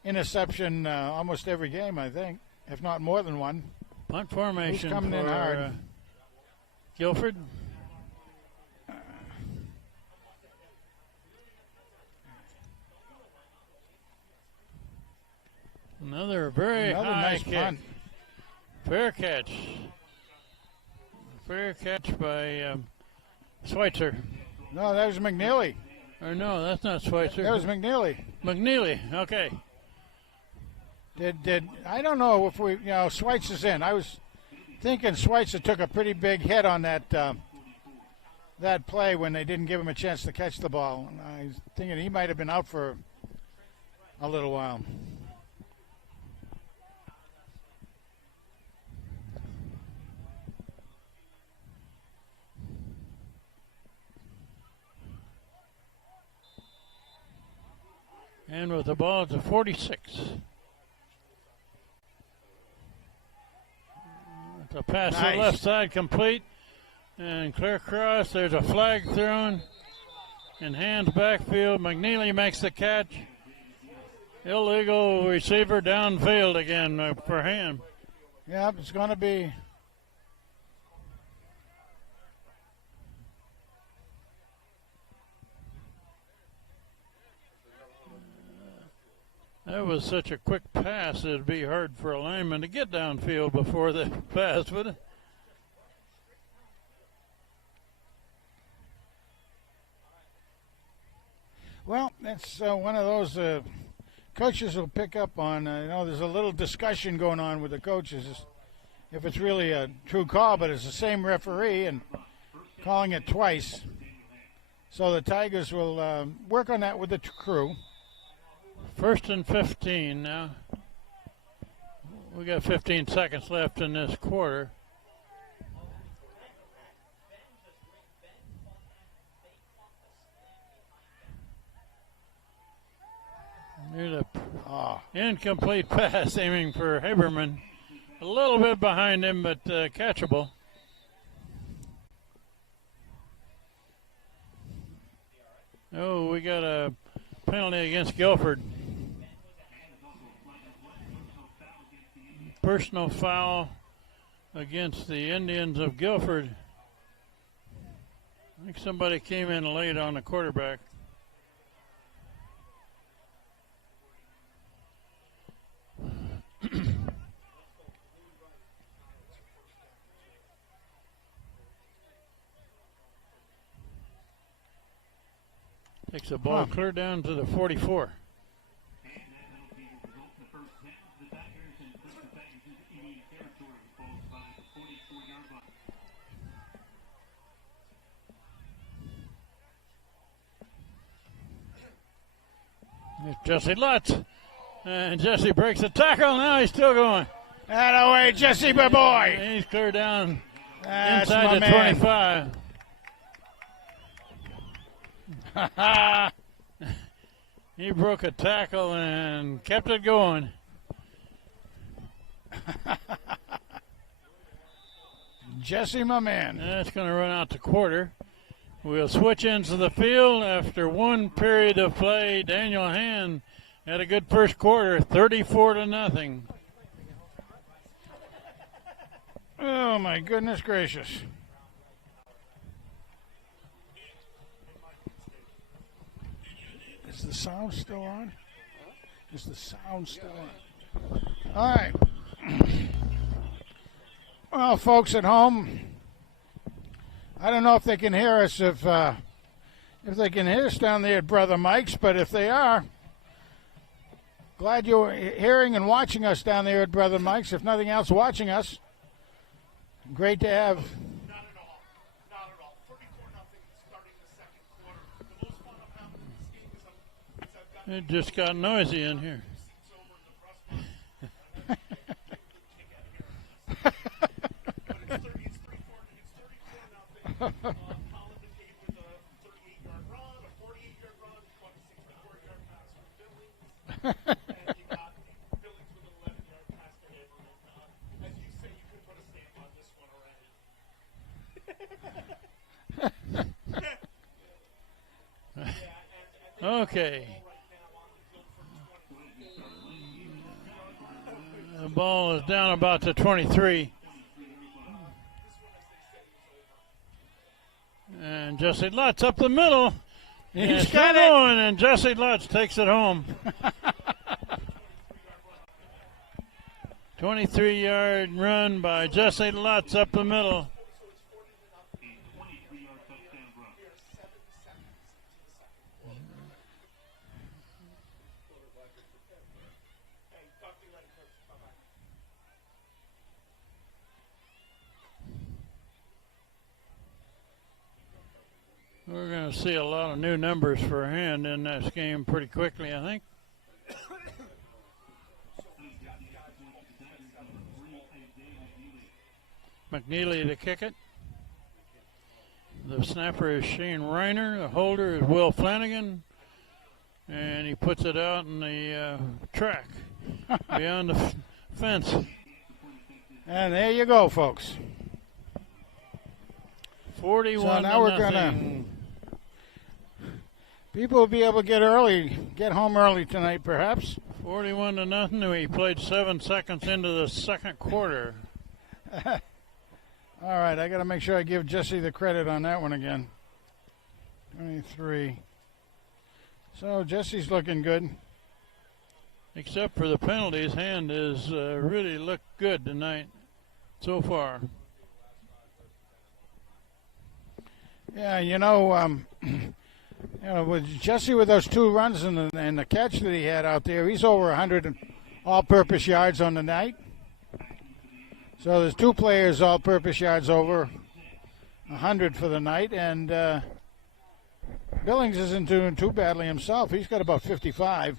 interception almost every game, I think, if not more than one. Punt formation coming in hard. Guilford. Another high nice kick. punt. Fair catch. Fair catch by Schweitzer. No, that was McNeely. Or no, that's not Schweitzer. That was McNeely. McNeely, okay. Did I don't know if Schweitzer's in. I was thinking Schweitzer took a pretty big hit on that play when they didn't give him a chance to catch the ball. And I was thinking he might have been out for a little while. And with the ball to 46. The pass to the left side complete. And clear across. There's a flag thrown. In hands backfield. McNeely makes the catch. Illegal receiver downfield again for him. Yep, it's going to be. That was such a quick pass, it'd be hard for a lineman to get downfield before the pass, would it? Well, that's one of those coaches will pick up on. There's a little discussion going on with the coaches if it's really a true call, but it's the same referee and calling it twice. So the Tigers will work on that with the crew. 1st and 15 now. We got 15 seconds left in this quarter. Here's a incomplete pass aiming for Haberman. A little bit behind him, but catchable. Oh, we got a penalty against Guilford. Personal foul against the Indians of Guilford. think somebody came in late on the quarterback. Takes the ball clear down to the 44. There's Jesse Lutz. And Jesse breaks the tackle. Now he's still going. That away, Jesse, my boy. And he's clear down That's inside the my man. 25. He broke a tackle and kept it going. Jesse, my man. That's going to run out to quarter. We'll switch into the field after one period of play. Daniel Hand had a good first quarter, 34-0. Oh, my goodness gracious. Is the sound still on? Is the sound still on? All right. Well, folks at home, I don't know if they can hear us if they can hear us down there at Brother Mike's, but if they are, glad you're hearing and watching us down there at Brother Mike's. If nothing else, watching us. Great to have. Not at all. Not at all. 34-0 starting the second quarter. The most fun I'm having in this game is I've got It just got noisy in here. seats over in the press box. But it's 34-0. Holland became with a 38-yard run, a 48-yard run, 26-yard pass from Billings. And you got Billings with an 11-yard pass to Haverman. As you say, you could put a stamp on this one already. Okay. The ball is down about to 23. And Jesse Lutz up the middle. He's It's got still it. going, and Jesse Lutz takes it home. 23-yard run by Jesse Lutz up the middle. We're going to see a lot of new numbers for Hand in this game pretty quickly, I think. McNeely to kick it. The snapper is Shane Reiner. The holder is Will Flanagan. And he puts it out in the track beyond the fence. And there you go, folks. 41 So now we're to gonna- nothing. People will be able to get home early tonight, perhaps. 41-0. We played 7 seconds into the second quarter. All right, I got to make sure I give Jesse the credit on that one again. 23. So Jesse's looking good. Except for the penalties, Hand has really looked good tonight so far. Yeah, with Jesse with those 2 runs and the catch that he had out there, he's over 100 all-purpose yards on the night. So there's 2 players all-purpose yards over 100 for the night, and Billings isn't doing too badly himself. He's got about 55.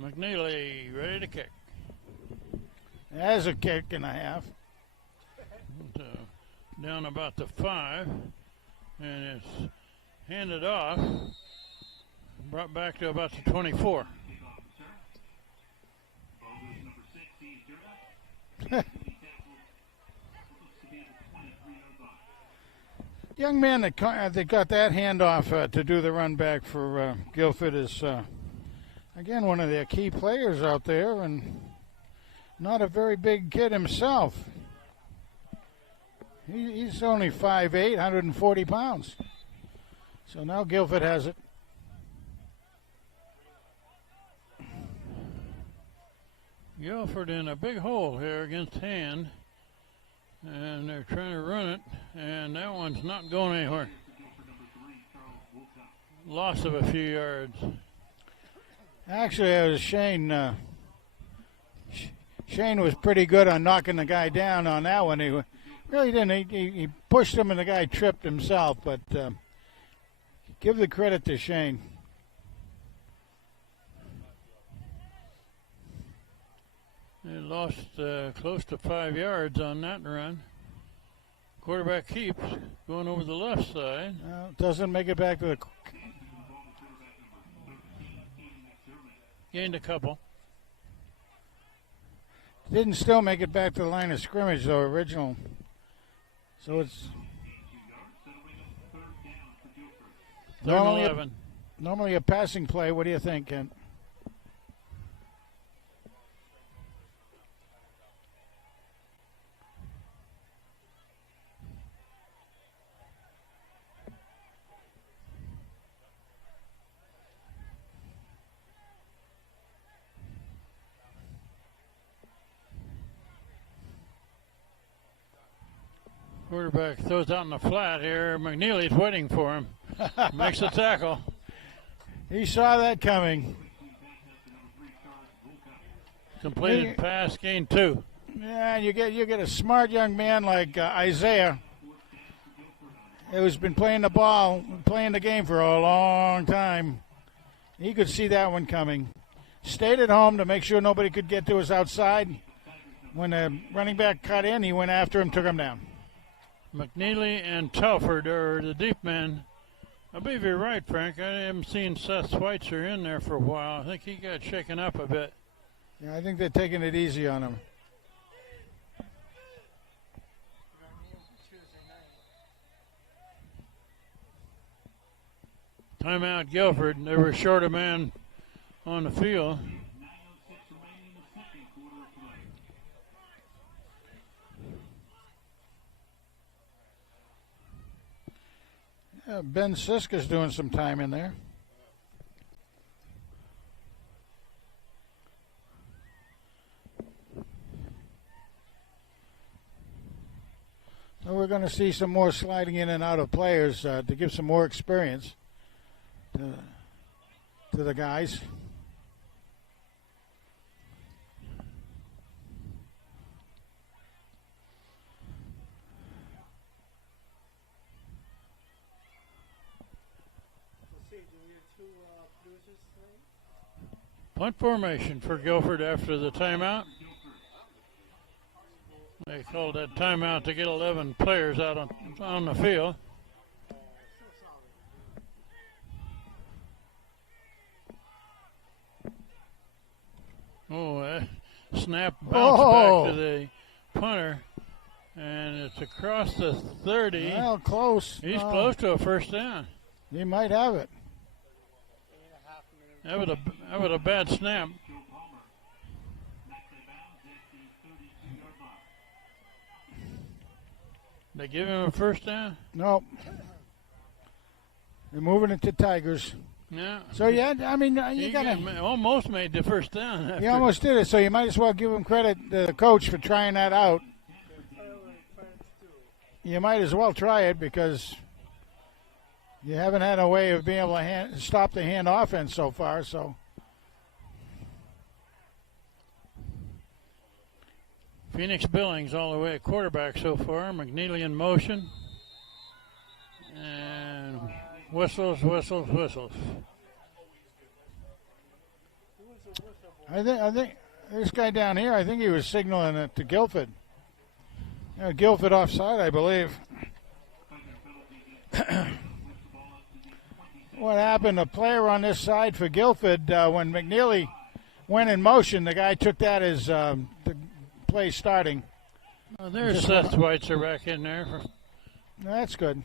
McNeely ready to kick. That's a kick and a half. Down about the 5. And it's handed off. Brought back to about the 24. Young man that got that handoff to do the run back for Guilford is, again, one of their key players out there, and not a very big kid himself. He's only 5'8", 140 pounds. So now Guilford has it. Guilford in a big hole here against Hand. And they're trying to run it. And that one's not going anywhere. Loss of a few yards. Actually, it was Shane. Shane was pretty good on knocking the guy down on that one. He really didn't. He pushed him and the guy tripped himself. But give the credit to Shane. They lost close to 5 yards on that run. Quarterback keeps going over the left side. Doesn't make it back to the. Gained a couple. Didn't still make it back to the line of scrimmage, though, original. So it's normally a passing play. What do you think, Kent? Quarterback throws out in the flat here. McNeely's waiting for him. Makes the tackle. He saw that coming. Completed pass, gain 2. Yeah, you get a smart young man like Isaiah, who's been playing the game for a long time. He could see that one coming. Stayed at home to make sure nobody could get to his outside. When the running back cut in, he went after him, took him down. McNeely and Telford are the deep men. I believe you're right, Frank. I haven't seen Seth Schweitzer in there for a while. I think he got shaken up a bit. Yeah, I think they're taking it easy on him. Timeout, Guilford. They were short a man on the field. Ben Siska's doing some time in there. So we're going to see some more sliding in and out of players to give some more experience to the guys. Punt formation for Guilford after the timeout. They called that timeout to get 11 players out on the field. Oh, snap bounce back to the punter, and it's across the 30. Well, close. He's close to a first down. He might have it. That was a bad snap. They give him a first down? Nope. They're moving it to Tigers. Yeah. So, yeah, I mean, you He got to. almost made the first down. He almost did it, so you might as well give him credit, the coach, for trying that out. You might as well try it because you haven't had a way of being able to stop the hand offense so far, so. Phoenix Billings all the way at quarterback so far. McNeely in motion. And whistles. I think this guy down here, I think he was signaling it to Guilford. Guilford offside, I believe. What happened? A player on this side for Guilford, when McNeely went in motion, the guy took that as the play starting. Oh, there's Seth Schweitzer back in there. That's good.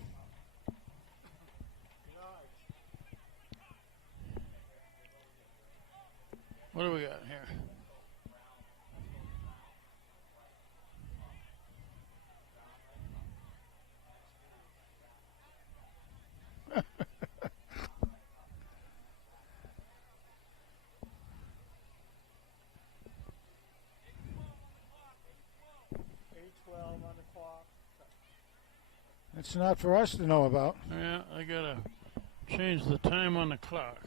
What do we got here? It's not for us to know about. Yeah, I gotta change the time on the clock.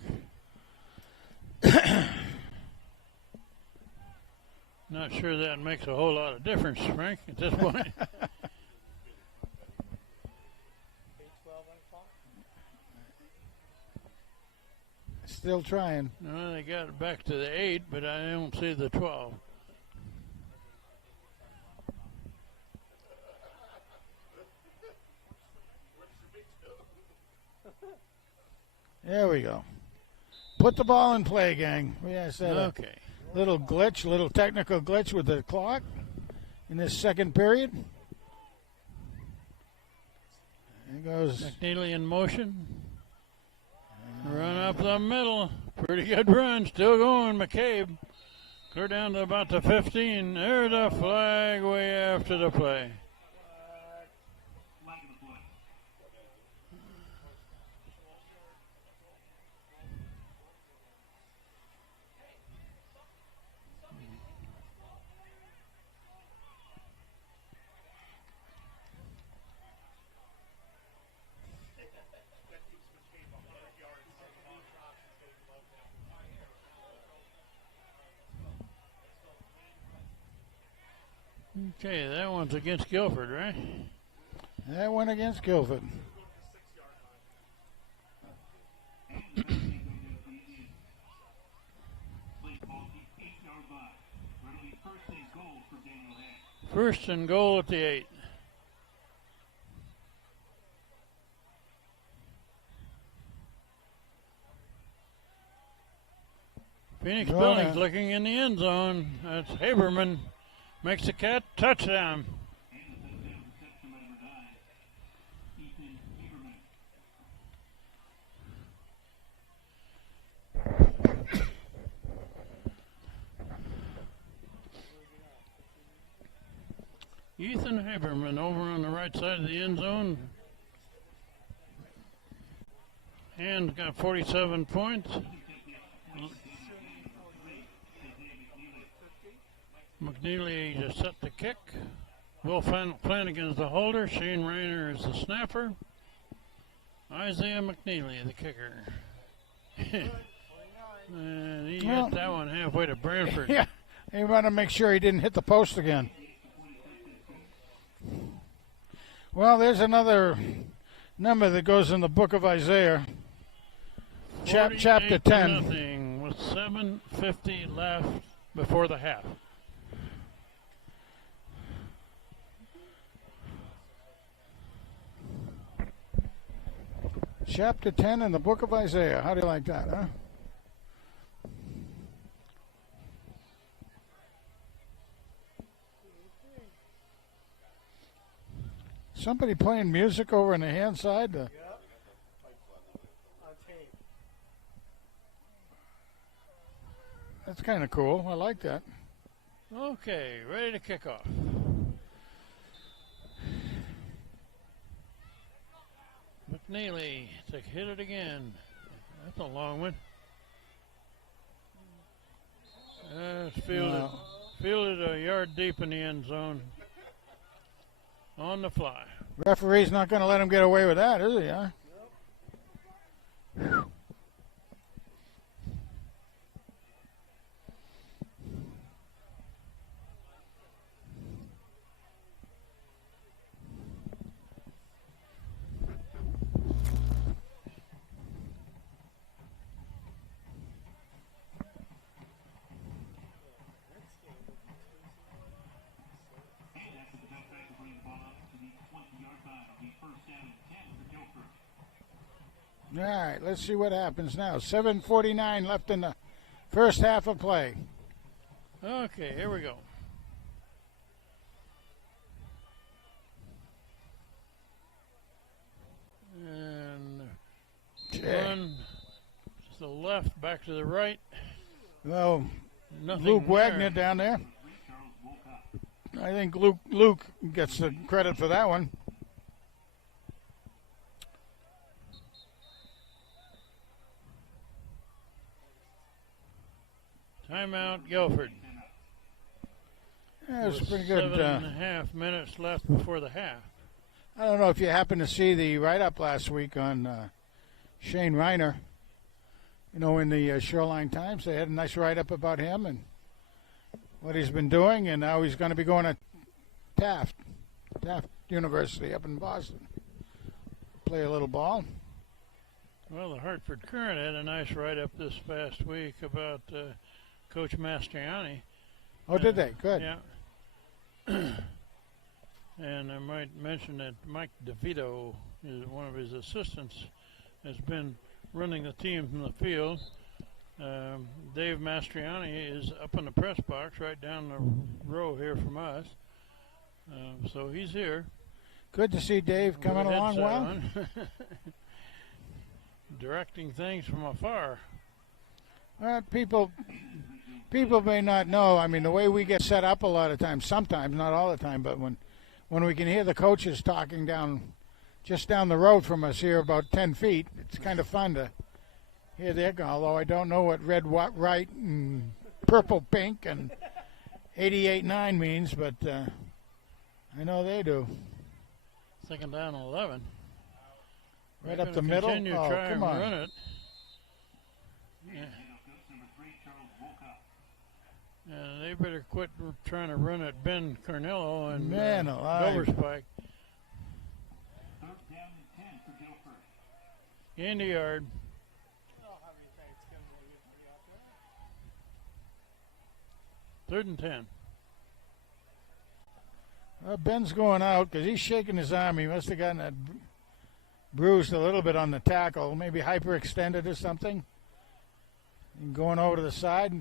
Not sure that makes a whole lot of difference, Frank, at this point. 8:12 on the clock. Still trying. No, they got it back to the 8, but I don't see the 12. There we go. Put the ball in play, gang. Yeah, I said Okay. a little glitch, little technical glitch with the clock in this second period. There goes. McNeely in motion. Run up the middle. Pretty good run. Still going, McCabe. Clear down to about the 15. There's a flag way after the play. Okay, that one's against Guilford, right? That went against Guilford. First and goal at the 8. Phoenix No, Billings no. looking in the end zone. That's Haberman. Makes the cat touchdown. Ethan Haberman over on the right side of the end zone. And got 47 points. McNeely just set the kick. Will Flanagan's the holder. Shane Rayner is the snapper. Isaiah McNeely, the kicker. And he hit that one halfway to Brantford. Yeah, he wanted to make sure he didn't hit the post again. Well, there's another number that goes in the book of Isaiah, chapter 10. Nothing with 7:50 left before the half. Chapter 10 in the book of Isaiah. How do you like that, huh? Somebody playing music over on the hand side? On tape. That's kind of cool. I like that. Okay, ready to kick off. McNeely to hit it again. That's a long one. Fielded a yard deep in the end zone. On the fly. Referee's not going to let him get away with that, is he, huh? All right, let's see what happens now. 7:49 left in the first half of play. Okay, here we go. And run to the left, back to the right. Well, Nothing Luke there. Wagner down there. I think Luke gets the credit for that one. Timeout, Guilford. Yeah, it was With pretty good. 7.5 minutes left before the half. I don't know if you happened to see the write-up last week on Shane Reiner. You know, in the Shoreline Times, they had a nice write-up about him and what he's been doing, and now he's going to be going to Taft University up in Boston. Play a little ball. Well, the Hartford Courant had a nice write-up this past week about Coach Mastriani. Oh, did they? Good. Yeah. And I might mention that Mike DeVito, is one of his assistants, has been running the team from the field. Dave Mastriani is up in the press box right down the row here from us. So he's here. Good to see Dave coming along well. Directing things from afar. People may not know. I mean, the way we get set up a lot of times, sometimes, not all the time, but when we can hear the coaches talking just down the road from us here about 10 feet, it's kind of fun to hear their go. Although I don't know what red, white, and purple, pink, and 88-9 means, but I know they do. Second down 11. Right up the middle. Continue Oh, try come and on. run it. Yeah. They better quit trying to run at Ben Carnello and Man alive. Doverspike. Gain the yard. Third and 10. Ben's going out because he's shaking his arm. He must have gotten that bruised a little bit on the tackle, maybe hyperextended or something. And going over to the side,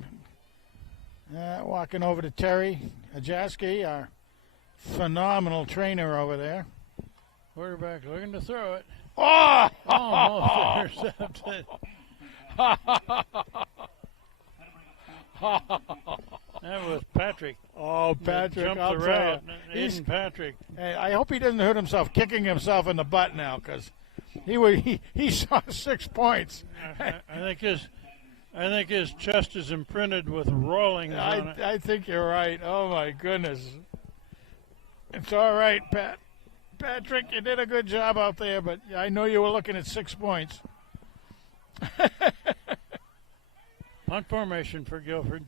walking over to Terry Ajaski, our phenomenal trainer over there. Quarterback looking to throw it. Oh! Almost intercepted. That was Patrick. Oh, Patrick, Jumped I'll the tell route. you. Aiden Patrick. Hey, I hope he doesn't hurt himself kicking himself in the butt now, because he saw 6 points. I think his chest is imprinted with rollings on it. I think you're right. Oh my goodness. It's all right, Patrick, you did a good job out there, but I know you were looking at 6 points. Punt formation for Guilford.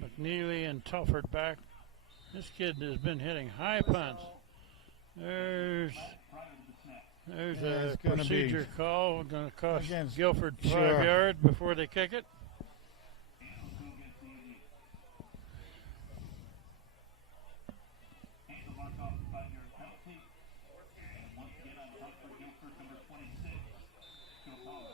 McNeely and Telford back. This kid has been hitting high punts. There's a procedure call. Going to cost Guilford 5 yards before they kick it.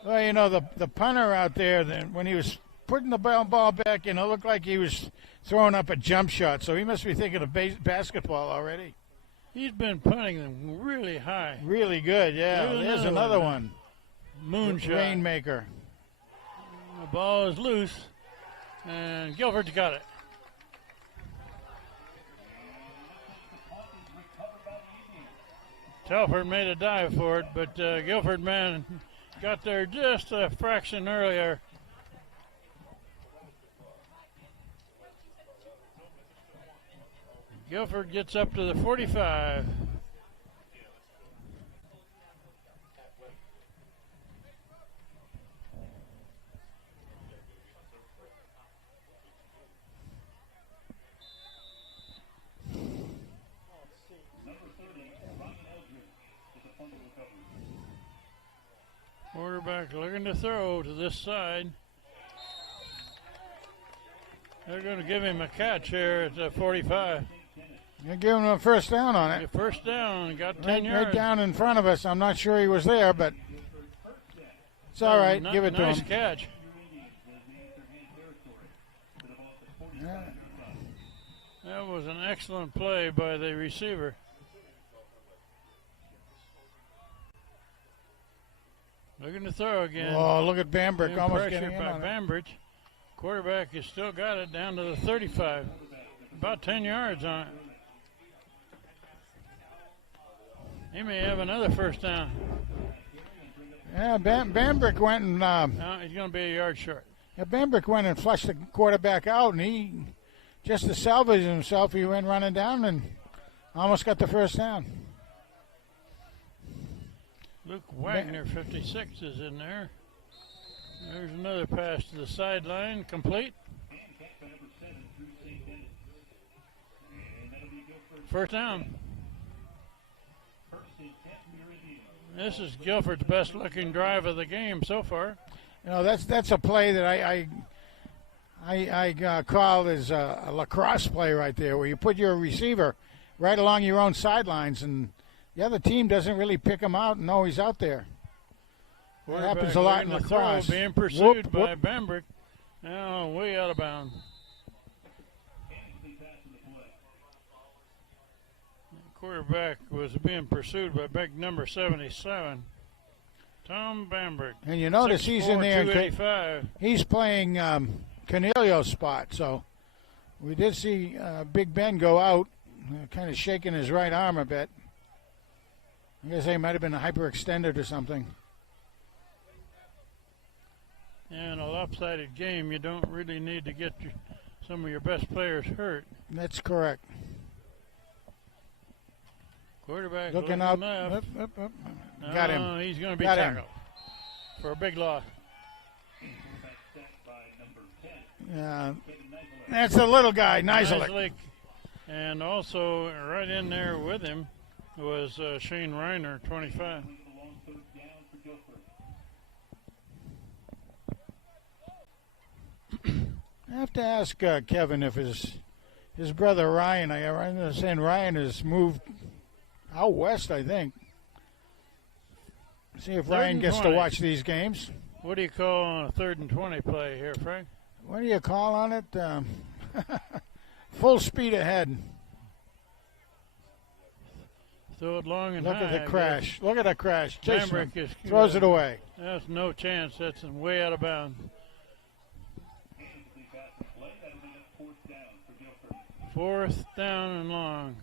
Well, you know, the punter out there, when he was putting the ball back in, it looked like he was throwing up a jump shot, so he must be thinking of basketball already. He's been punting them really high. Really good, yeah. There's another one. Moonshot. Rainmaker. The ball is loose, and Guilford's got it. Telford made a dive for it, but Guilford man got there just a fraction earlier. Guilford gets up to the 45. Quarterback looking to throw to this side. They're going to give him a catch here at the 45. You're giving him a first down on it. The first down, got 10 Right yards. down in front of us. I'm not sure he was there, but it's all right. Give it to him. Nice catch. Yeah. That was an excellent play by the receiver. Looking to throw again. Oh, look at Bambrick Getting almost pressure getting in by on it. Bambridge. Quarterback has still got it down to the 35. About 10 yards on it. He may have another first down. Yeah, Bambrick went and No, he's going to be a yard short. Bambrick went and flushed the quarterback out, and he just to salvage himself, he went running down and Almost got the first down. Luke Wagner, 56, is in there. There's another pass to the sideline, complete. First down. This is Guilford's best-looking drive of the game so far. You know, that's a play that I call as a lacrosse play right there, where you put your receiver right along your own sidelines, and the other team doesn't really pick him out and know he's out there. It happens a lot in lacrosse. Being pursued by Bambrick. Now way out of bounds. Quarterback was being pursued by big number 77, Tom Bambrick. And you notice he's in there. 285. He's playing Cornelio's spot, so we did see Big Ben go out, kind of shaking his right arm a bit. I guess he might have been hyperextended or something. In a lopsided game, you don't really need to get some of your best players hurt. That's correct. Quarterback looking up. left. Up. Got him. He's going to be Got tackled him. for a big loss. That's the little guy, Nizelik. Nizelik. And also right in there with him was Shane Reiner, 25. I have to ask Kevin if his brother Ryan, I understand Ryan has moved out west, I think. See if Ryan gets to watch these games. What do you call on a 3rd and 20 play here, Frank? What do you call on it? Full speed ahead. Throw it long and Look high. at the crash. Look at the crash. Bambrick throws it away. That's no chance. That's way out of bounds. 4th down and long.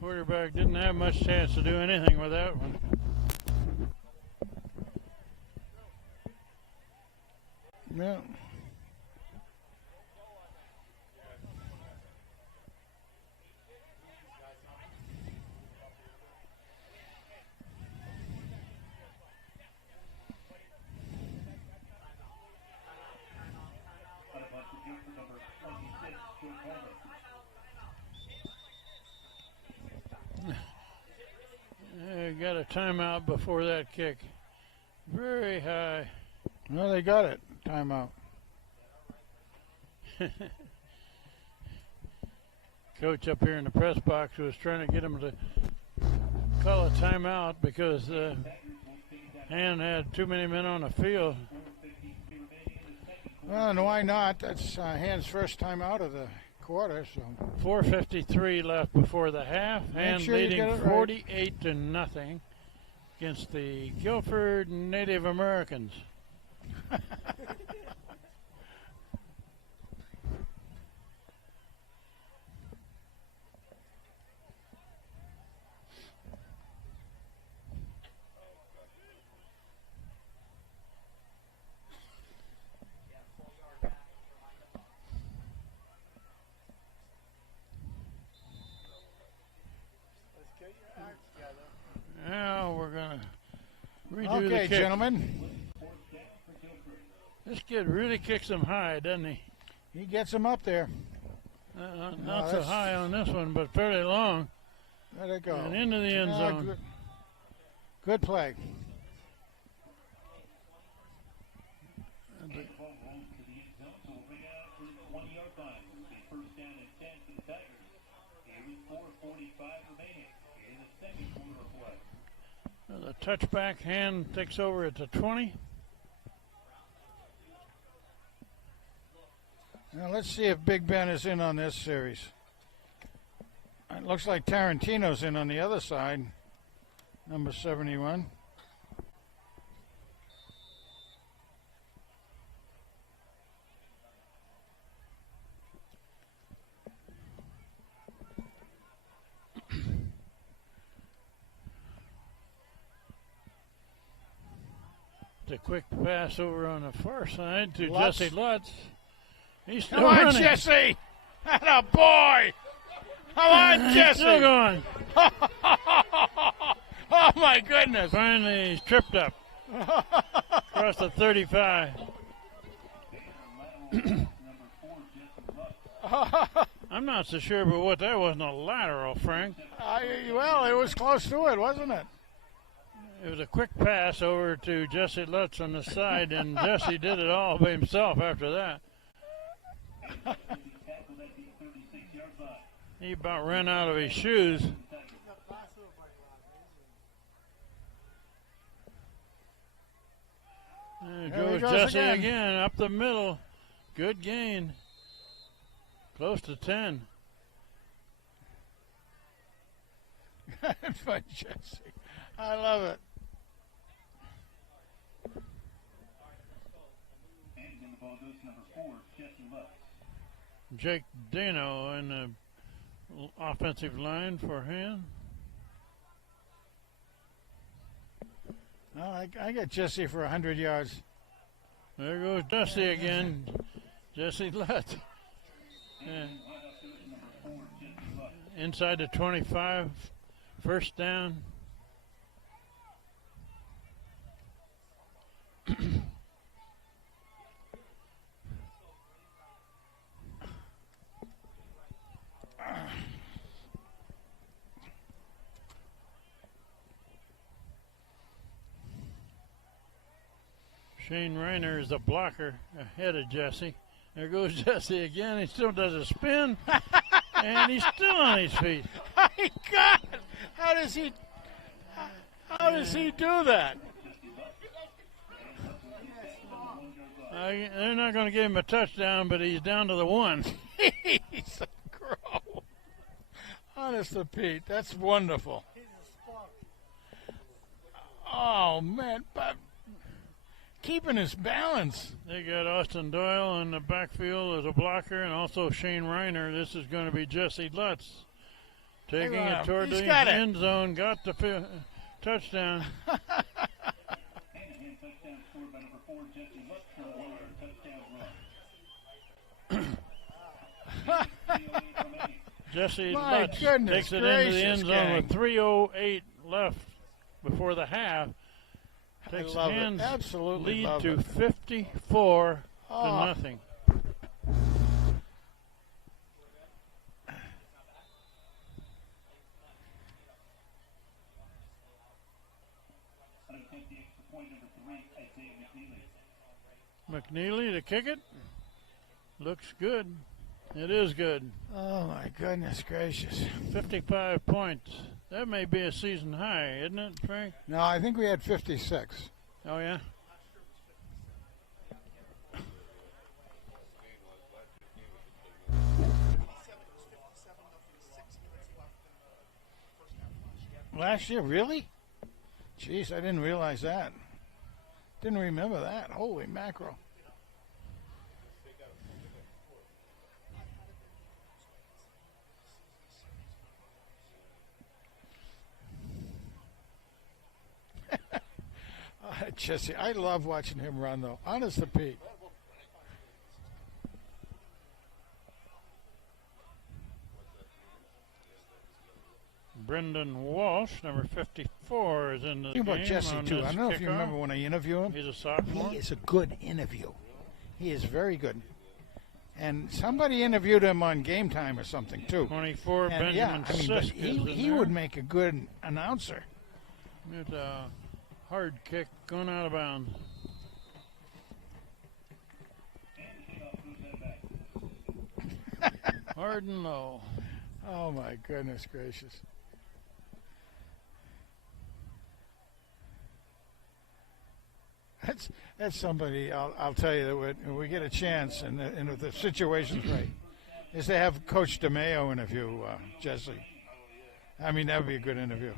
Quarterback didn't have much chance to do anything with that one. Yeah. Got a timeout before that kick. Very high. Well, they got it. Timeout. Coach up here in the press box was trying to get him to call a timeout because Han had too many men on the field. Well, and why not? That's Han's first time out of the quarter. So 4:53 left before the half. Han sure leading 48-0 against the Guilford Native Americans. Now we're going to redo the kick. Okay, gentlemen. This kid really kicks him high, doesn't he? He gets him up there. Not so high on this one, but fairly long. There they go. And into the end zone. Good play. The touchback hand takes over at the 20. Now let's see if Big Ben is in on this series. It looks like Tarantino's in on the other side, number 71. The quick pass over on the far side to Lutz. Jesse Lutz. He's still Come on, running. Jesse! Atta boy! Come on, Jesse. Still going. Oh, my goodness. Finally, he's tripped up. Across the 35. I'm not so sure, but what that wasn't a lateral, Frank. Well, it was close to it, wasn't it? It was a quick pass over to Jesse Lutz on the side, and Jesse did it all by himself after that. He about ran out of his shoes. There goes Jesse again, up the middle. Good gain. Close to 10. Good for Jesse. I love it. Jake Dano in the offensive line for him. Oh, I got Jesse for 100 yards. There goes Jesse again. Jesse Lutz. Yeah. Inside the 25. First down. Shane Reiner is the blocker ahead of Jesse. There goes Jesse again. He still does a spin, and he's still on his feet. My God! How does he do that? They're not going to give him a touchdown, but he's down to the 1. He's a crow. Honest to Pete, that's wonderful. Oh, man. But keeping his balance. They got Austin Doyle in the backfield as a blocker, and also Shane Reiner. This is going to be Jesse Lutz taking it toward the end zone. Got the touchdown. Jesse Lutz takes it into the end zone with 3:08 left before the half. Takes hands lead to 54 to nothing. McNeely to kick it. Looks good. It is good. Oh, my goodness gracious. 55 points. That may be a season high, isn't it, Frank? No, I think we had 56. Oh, yeah? Last year, really? Jeez, I didn't realize that. Didn't remember that. Holy mackerel. Jesse, I love watching him run, though. Honest to Pete. Brendan Walsh, number 54, is in the Think game. about Jesse, too. I don't know if you remember when I interviewed him. He's a sophomore. He is a good interview. He is very good. And somebody interviewed him on Game Time or something, too. 24, And Benjamin yeah, I mean, but Sisk he would make a good announcer. It's a hard kick going out of bounds. Hard and low. Oh, my goodness gracious. That's somebody, I'll tell you, that when we get a chance, and if the situation's right, is to have Coach DeMayo interview Jesse. I mean, that would be a good interview.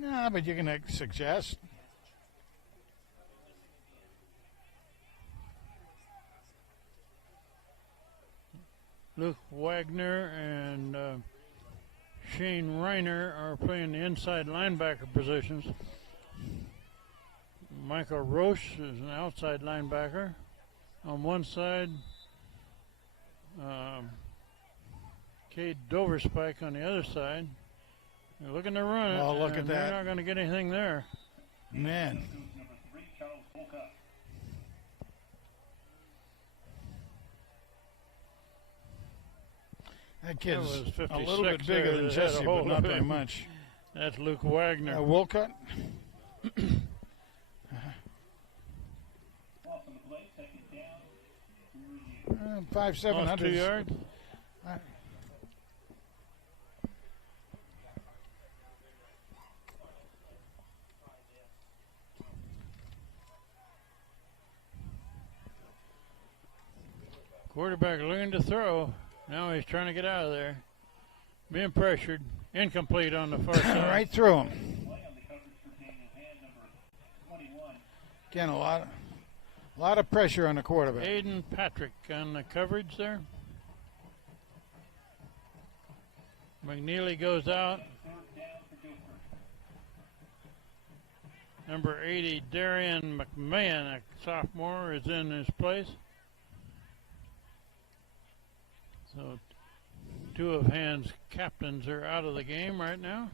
No, but you can suggest. Luke Wagner and Shane Reiner are playing the inside linebacker positions. Michael Roche is an outside linebacker. On one side, Cade Doverspike on the other side. They're looking to run it. Oh, look at They're that. not going to get anything there. Man. That kid's was a 56 little bit bigger there than that had a Jesse, hold but not of by him. much. That's Luke Wagner. Wolcott. Five, Lost 700. 2 yards. Quarterback looking to throw. Now he's trying to get out of there. Being pressured. Incomplete on the far side. Right through him. Again, a lot of pressure on the quarterback. Aiden Patrick on the coverage there. McNeely goes out. Number 80, Darian McMahon, a sophomore, is in his place. So 2 of Hand's captains are out of the game right now.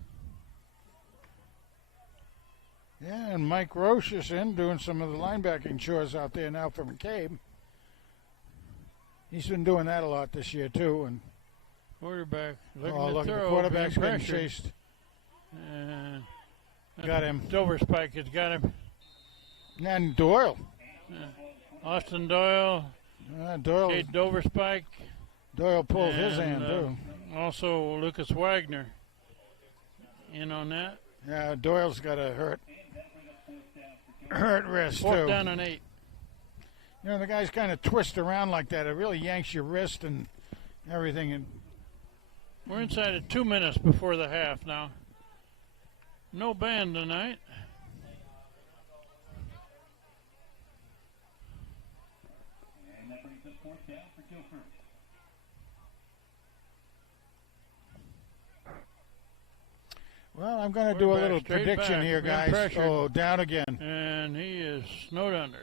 Yeah, and Mike Roche is in doing some of the linebacking chores out there now for McCabe. He's been doing that a lot this year too. And Quarterback looking oh, to look, throw. the quarterback's being getting pressured. chased. Got him. Doverspike has got him. And Doyle. Austin Doyle. Doyle. Kate Doverspike. Doyle pulled his and, hand too. Also Lucas Wagner in on that. Yeah, Doyle's got a hurt wrist Fourth too. down and 8. You know, the guys kind of twist around like that. It really yanks your wrist and everything. And We're inside of 2 minutes before the half now. No band tonight. And that brings us 4th down for Guilford. well, I'm going to do a little Straight prediction back, here, being guys. pressured. Oh, down again. And he is snowed under.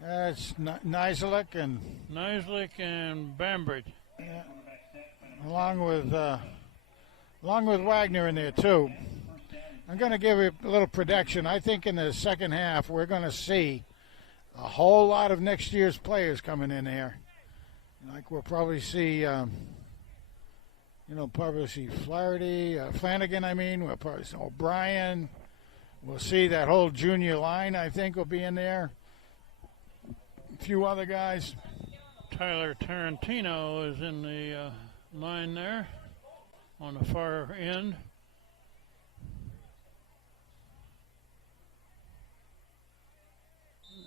That's Nizelek and Nislek and Bambridge. along with Wagner in there too. I'm going to give you a little prediction. I think in the second half we're going to see a whole lot of next year's players coming in here. Like we'll probably see, probably see Flaherty, Flanagan. We'll probably see O'Brien. We'll see that whole junior line. I think will be in there. A few other guys. Tyler Tarantino is in the line there on the far end.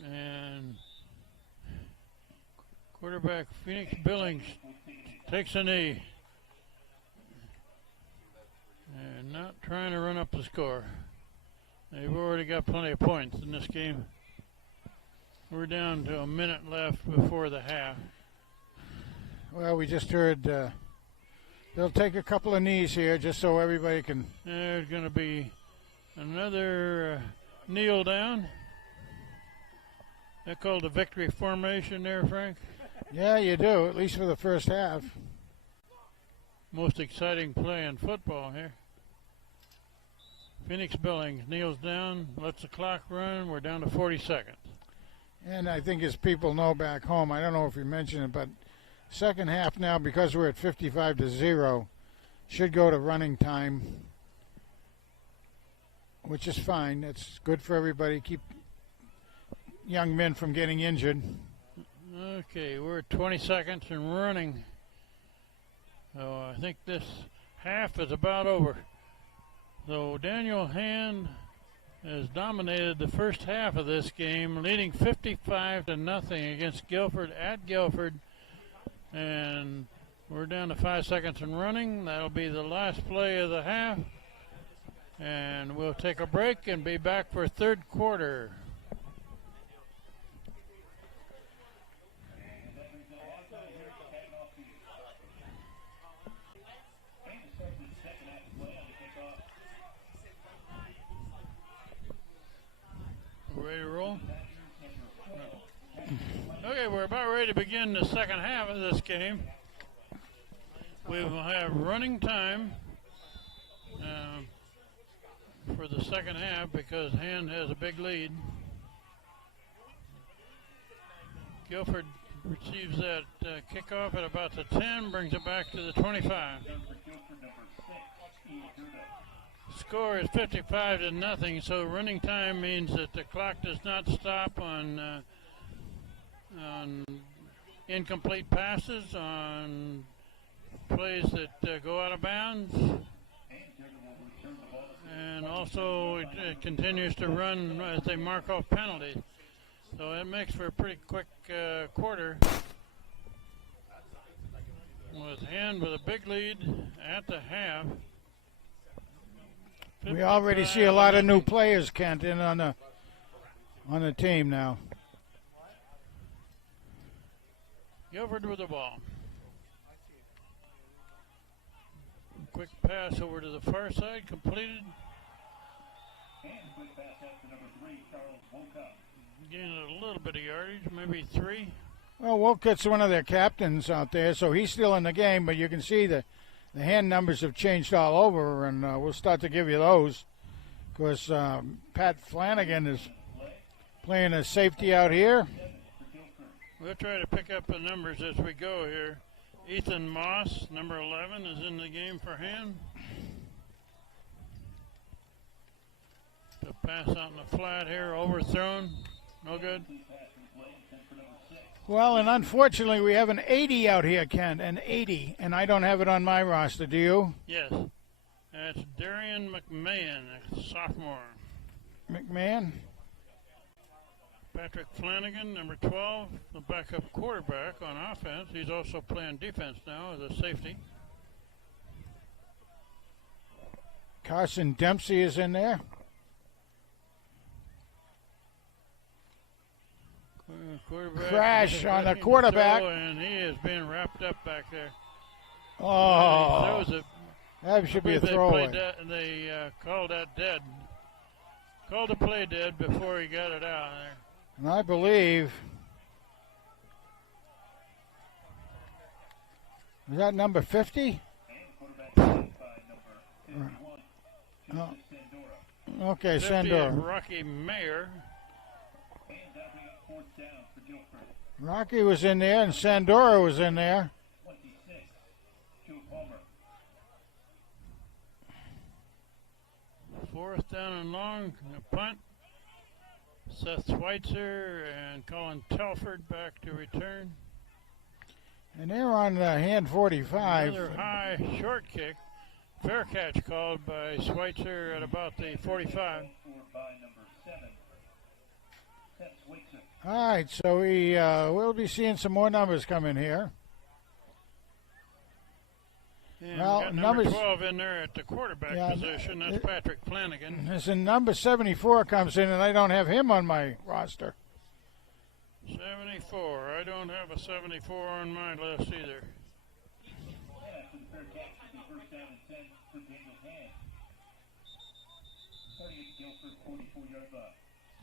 And quarterback Phoenix Billings takes a knee. And not trying to run up the score. They've already got plenty of points in this game. We're down to a minute left before the half. Well, we just heard they'll take a couple of knees here just so everybody can. There's going to be another kneel down. They called the victory formation there, Frank. Yeah, you do, at least for the first half. Most exciting play in football here. Phoenix Billings kneels down, lets the clock run. We're down to 40 seconds. And I think as people know back home, I don't know if you mentioned it, but second half now, because we're at 55-0, should go to running time, which is fine. It's good for everybody. Keep young men from getting injured. Okay, we're at 20 seconds and running. So I think this half is about over. So Daniel Hand has dominated the first half of this game, leading 55-0 against Guilford at Guilford. And we're down to 5 seconds and running. That'll be the last play of the half. And we'll take a break and be back for third quarter. Ready to roll? Okay, Okay, we're about ready to begin the second half of this game. We will have running time for the second half because Hand has a big lead. Guilford receives that kickoff at about the 10, brings it back to the 25. Score is 55-0, so running time means that the clock does not stop on incomplete passes, on plays that go out of bounds, and also it continues to run as they mark off penalties. So it makes for a pretty quick quarter. With Hand with a big lead at the half. We already see a lot of new players, Kent, in on the team now. Guilford with the ball. Quick pass over to the far side, completed. Gaining a little bit of yardage, maybe 3. Well, Wolcott's one of their captains out there, so he's still in the game, but you can see the hand numbers have changed all over, and we'll start to give you those. Of course, Pat Flanagan is playing a safety out here. We'll try to pick up the numbers as we go here. Ethan Moss, number 11, is in the game for Hand. The pass out in the flat here, overthrown. No good. Well, and unfortunately, we have an 80 out here, Ken, an 80, and I don't have it on my roster. Do you? Yes. That's Darian McMahon, a sophomore. McMahon? Patrick Flanagan, number 12, the backup quarterback on offense. He's also playing defense now as a safety. Carson Dempsey is in there. Crash on the quarterback. And he is being wrapped up back there. Oh, that should be a throwaway. They called that dead. Called the play dead before he got it out there. And I believe, is that number 50? Okay, Sandora. Rocky Mayer. Rocky was in there, and Sandora was in there. Fourth down and long, a punt. Seth Schweitzer and Colin Telford back to return. And they're on Hand 45. Another high short kick. Fair catch called by Schweitzer at about the 45. All right, so we'll be seeing some more numbers come in here. And well, we got number 12 in there at the quarterback position. That's Patrick Flanagan. As in number 74 comes in, and I don't have him on my roster. 74. I don't have a 74 on my list either.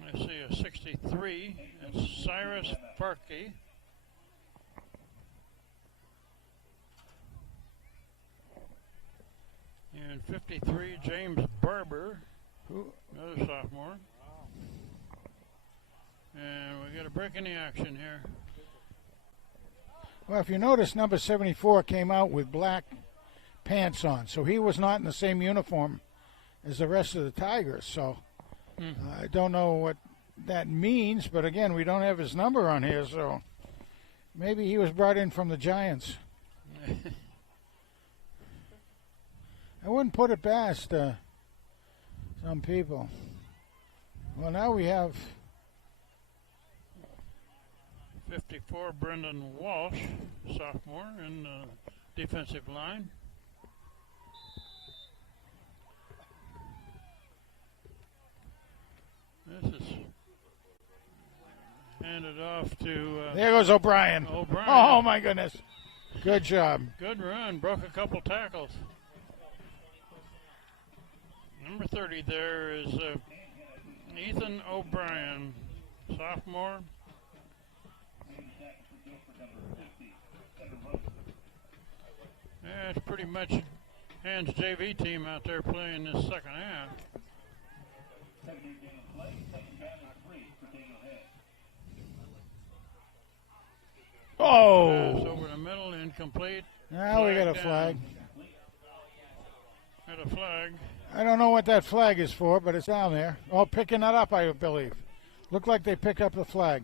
I see a 63. It's Cyrus Farkey. And 53, James Barber, another sophomore. And we got a break in the action here. Well, if you notice, number 74 came out with black pants on, so he was not in the same uniform as the rest of the Tigers. So I don't know what that means, but again, we don't have his number on here, so maybe he was brought in from the Giants. I wouldn't put it past some people. Well, now we have 54, Brendan Walsh, sophomore, in the defensive line. This is handed off to... there goes O'Brien. Oh, my goodness. Good job. Good run. Broke a couple tackles. Number 30 there is Ethan O'Brien, sophomore. That's pretty much Hans JV team out there playing this second half. Pass Oh! over the middle, incomplete. Now we got a down. flag. Got a flag. I don't know what that flag is for, but it's down there. Oh, picking that up, I believe. Looked like they picked up the flag.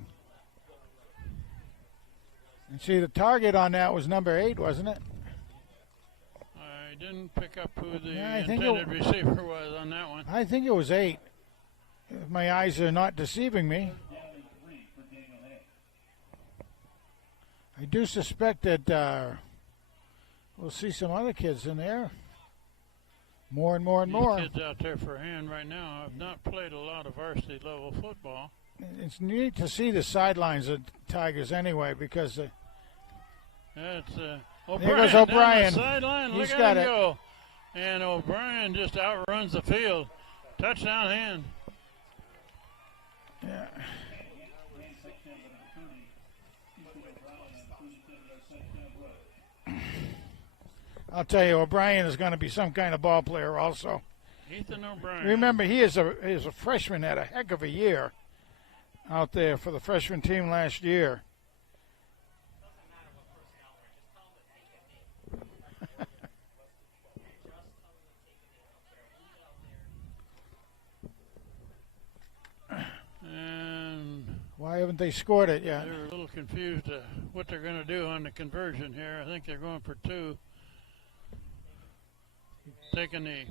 And see, the target on that was number 8, wasn't it? I didn't pick up who the Yeah, I think intended receiver was on that one. I think it was 8. If my eyes are not deceiving me. I do suspect that we'll see some other kids in there. More and more and These more. kids out there for hand right now have not played a lot of varsity level football. It's neat to see the sidelines of Tigers anyway, because That's goes O'Brien. O'Brien. Down the sideline. He's Look got at it. him go. And O'Brien just outruns the field. Touchdown hand. yeah. I'll tell you, O'Brien is going to be some kind of ball player also. Ethan O'Brien. Remember, he is a freshman, had a heck of a year out there for the freshman team last year. And Why haven't they scored it yet? they're a little confused what they're going to do on the conversion here. I think they're going for 2. Taking the.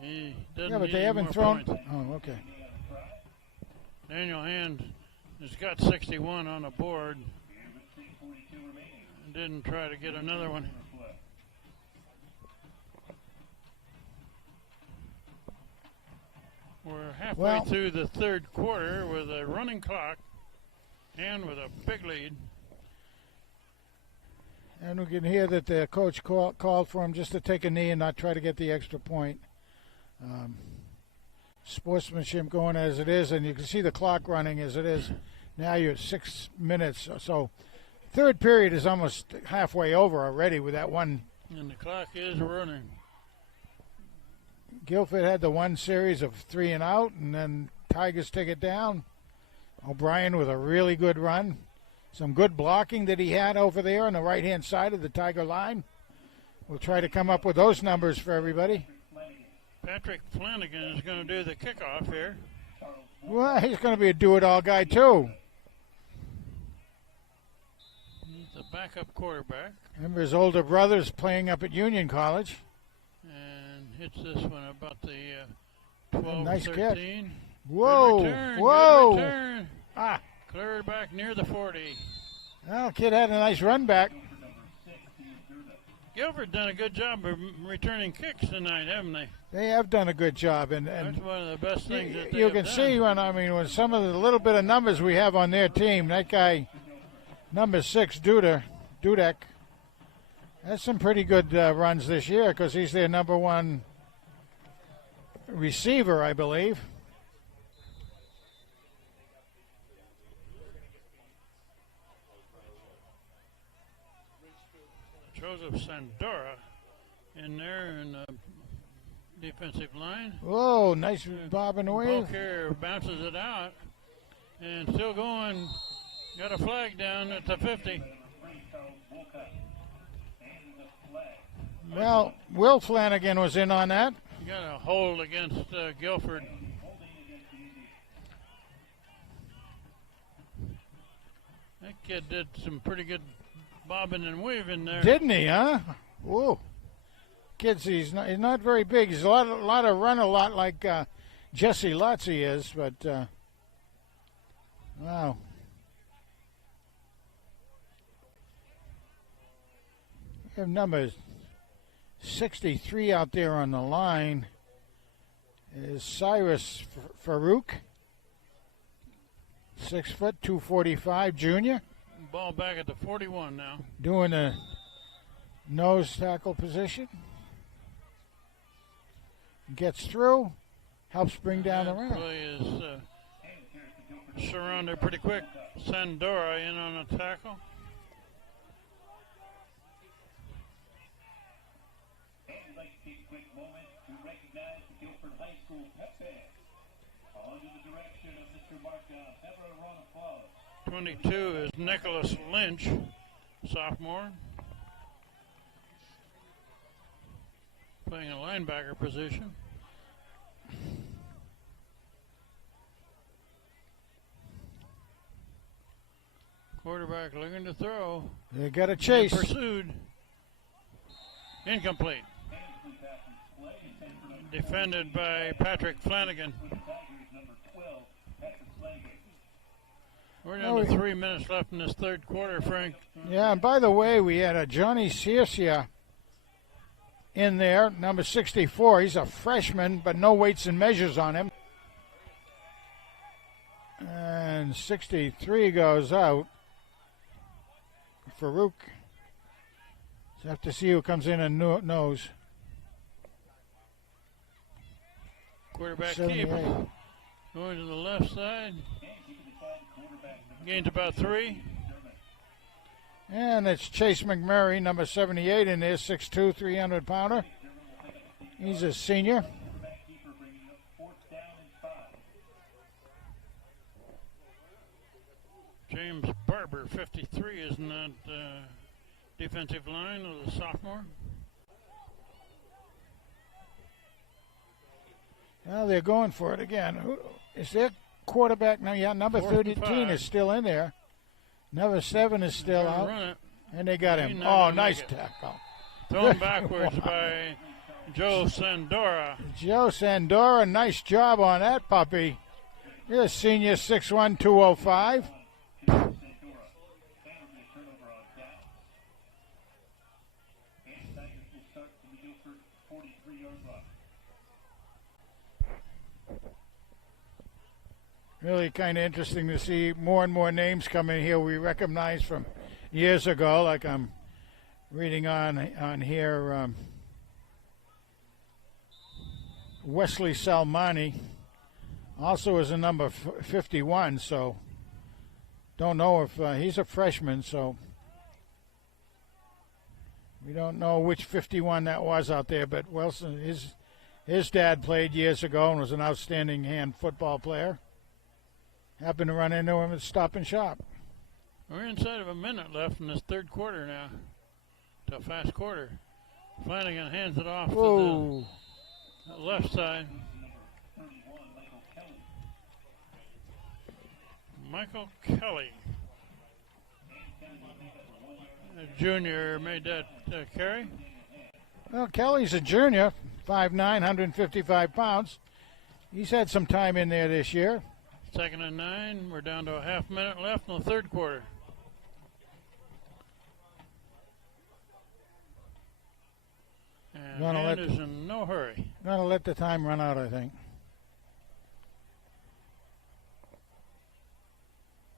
He doesn't Yeah, but need they any haven't more thrown. points. Oh, okay. Daniel Hand has got 61 on the board. Didn't try to get another one. We're halfway Well- through the third quarter with a running clock and with a big lead. And we can hear that the coach called for him just to take a knee and not try to get the extra point. Sportsmanship going as it is, and you can see the clock running as it is. Now you're at 6 minutes or so. Third period is almost halfway over already with that one. And the clock is running. Guilford had the one series of 3 and out, and then Tigers take it down. O'Brien with a really good run. Some good blocking that he had over there on the right-hand side of the Tiger line. We'll try to come up with those numbers for everybody. Patrick Flanagan is going to do the kickoff here. Well, he's going to be a do-it-all guy, too. He's the backup quarterback Remember his older brother's playing up at Union College. and hits this one about the 12, Nice 13. catch. Whoa, Good return, whoa. Good return. Ah, Cleared back near the 40. well, kid had a nice run back. Guilford done a good job of returning kicks tonight, haven't they? They have done a good job, and That's one of the best things that they you have can done. see when some of the little bit of numbers we have on their team. That guy, number 6, Dudek, has some pretty good runs this year because he's their number 1 receiver, I believe. Joseph Sandora in there in the defensive line. Whoa, nice bob and wave. Bulker bounces it out and still going. Got a flag down at the 50. Well, Will Flanagan was in on that. Got a hold against Guilford. That kid did some pretty good bobbing and weaving there. Didn't he, huh? Whoa. Kids, he's not very big. He's a lot of run, a lot like Jesse Lotzie is, but wow. We have number 63 out there on the line. Is Cyrus Farouk, 6 foot, 245, junior. Ball back at the 41 now. Doing a nose tackle position. Gets through, helps bring down the That round. play is surrounded pretty quick. Sandora in on a tackle. recognize the Guilford High School pep band. Under the direction of Mr. Mark Pepper, a round of applause. 22 is Nicholas Lynch, sophomore. Playing a linebacker position. Quarterback looking to throw. They got a chase. Pursued. Incomplete. Defended by Patrick Flanagan. We're down to 3 minutes left in this third quarter, Frank. Yeah, and by the way, we had a Johnny Searcia in there, number 64. He's a freshman, but no weights and measures on him. And 63 goes out. Farouk. So have to see who comes in and knows. Quarterback keep. Going to the left side. Gains about 3. And it's Chase McMurray, number 78 in there, 6'2", 300-pounder. He's a senior. James Barber, 53, is in that defensive line of the sophomore. Well, they're going for it again. Who is their quarterback now? Yeah, number 13 is still in there. Number 7 is still out. Run it. And they got him. Oh, nice tackle. Thrown backwards by Joe Sandora. Joe Sandora, nice job on that puppy. You're a senior, 6'1", 205. Really kind of interesting to see more and more names coming here we recognize from years ago, like I'm reading on here. Wesley Salmani also is a number 51, so don't know if he's a freshman, so we don't know which 51 that was out there, but Wilson, his dad played years ago and was an outstanding hand football player. Happened to run into him at Stop and Shop. We're inside of a minute left in this third quarter now. It's a fast quarter. Flanagan hands it off to the left side. Michael Kelly, a junior, made that carry. Well, Kelly's a junior, 5'9", 155 pounds. He's had some time in there this year. 2nd and 9. We're down to a half minute left in the third quarter. And Hand is in no hurry. Gonna let the time run out, I think.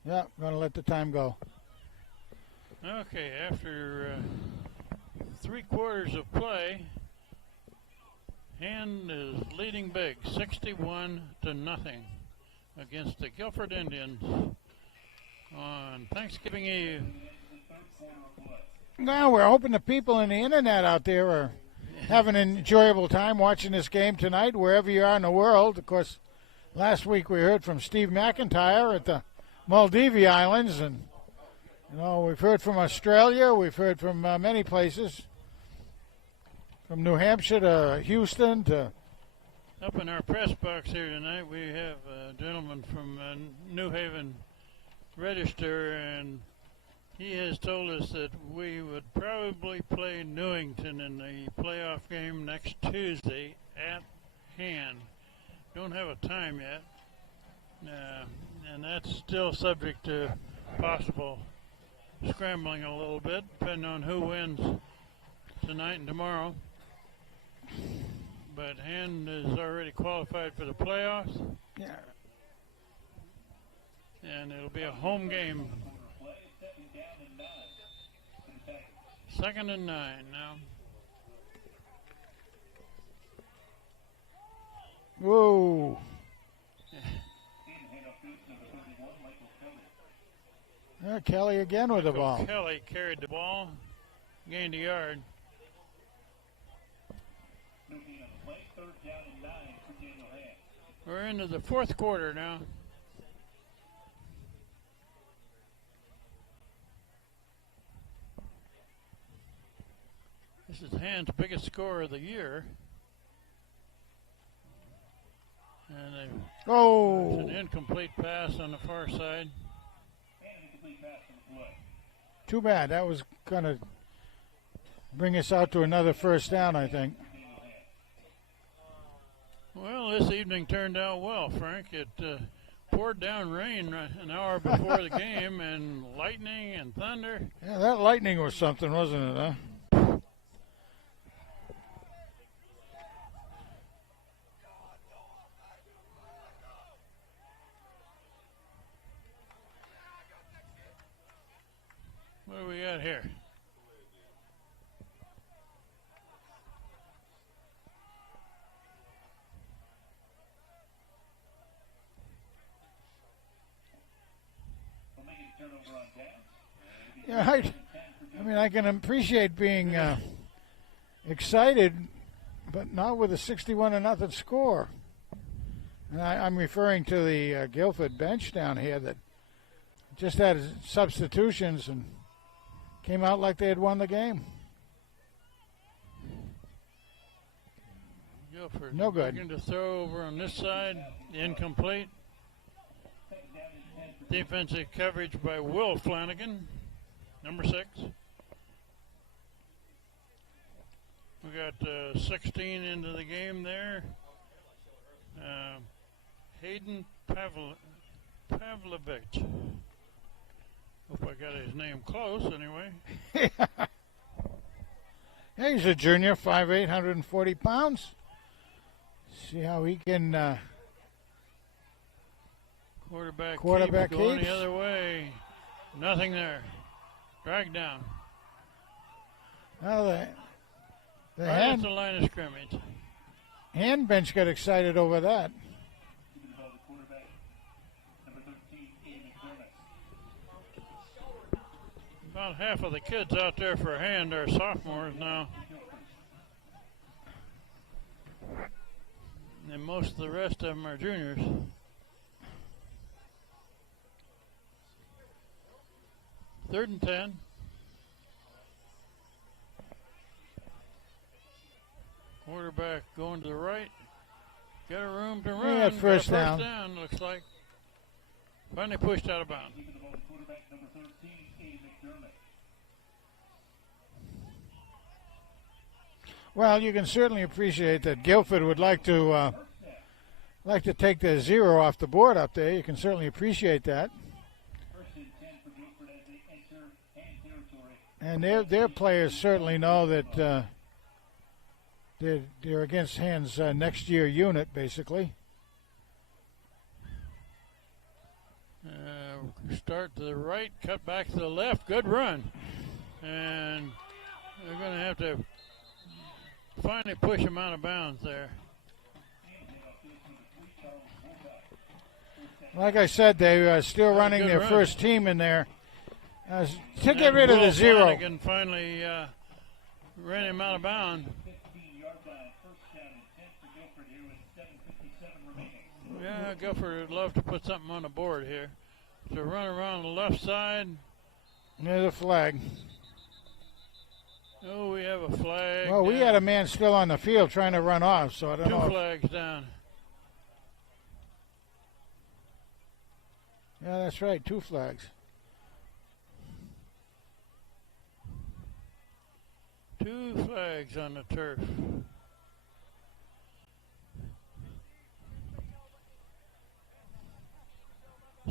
Yeah, gonna let the time go. Okay, after 3 quarters of play, Hand is leading big, 61-0 against the Guilford Indians on Thanksgiving Eve. Now we're hoping the people in the internet out there are having an enjoyable time watching this game tonight, wherever you are in the world. Of course, last week we heard from Steve McIntyre at the Maldives Islands, and we've heard from Australia, we've heard from many places, from New Hampshire to Houston to. Up in our press box here tonight, we have a gentleman from New Haven Register, and he has told us that we would probably play Newington in the playoff game next Tuesday at Hand. Don't have a time yet, and that's still subject to possible scrambling a little bit, depending on who wins tonight and tomorrow. But Hand is already qualified for the playoffs. Yeah. And it'll be a home game. 2nd and 9 now. Whoa. Kelly again with the ball. Kelly carried the ball, gained a yard. third down and 9 for Daniel Hand. We're into the fourth quarter now. This is Hand's biggest score of the year. And there's an incomplete pass on the far side. And an incomplete pass on the play. Too bad. That was going to bring us out to another first down, I think. Well, this evening turned out well, Frank. It poured down rain an hour before the game, and lightning and thunder. Yeah, that lightning was something, wasn't it, huh? What do we got here? Yeah, I mean, I can appreciate being excited, but not with a 61-0 score. And I'm referring to the Guilford bench down here that just had substitutions and came out like they had won the game. Guilford No good. looking to throw over on this side, incomplete. Defensive coverage by Will Flanagan, number 6. We got 16 into the game there. Hayden Pavlovich. Hope I got his name close anyway. Yeah, he's a junior, 5'8", 140 pounds. See how he can... Quarterback going keeps. the other way. Nothing there. Dragged down. Well, the Right at hand, the line of scrimmage. hand bench got excited over that. About half of the kids out there for Hand are sophomores now. And most of the rest of them are juniors. Third and 10. Quarterback going to the right. Got a room to run. Yeah, first Got a down. Looks like. Finally pushed out of bounds. Well, you can certainly appreciate that Guilford would like to take the 0 off the board up there. You can certainly appreciate that. And their players certainly know that they're against Hand's next year unit, basically. Start to the right, cut back to the left. Good run. And they're going to have to finally push him out of bounds there. Like I said, they are still running their run. first team in there. To get rid of the 0. Flanagan finally ran him out of bounds. Yeah, Guilford would love to put something on the board here. To run around the left side. There's a flag. Oh, we have a flag. Well, we down. had a man still on the field trying to run off, so I don't know. 2 flags down. Yeah, that's right, 2 flags. 2 flags on the turf.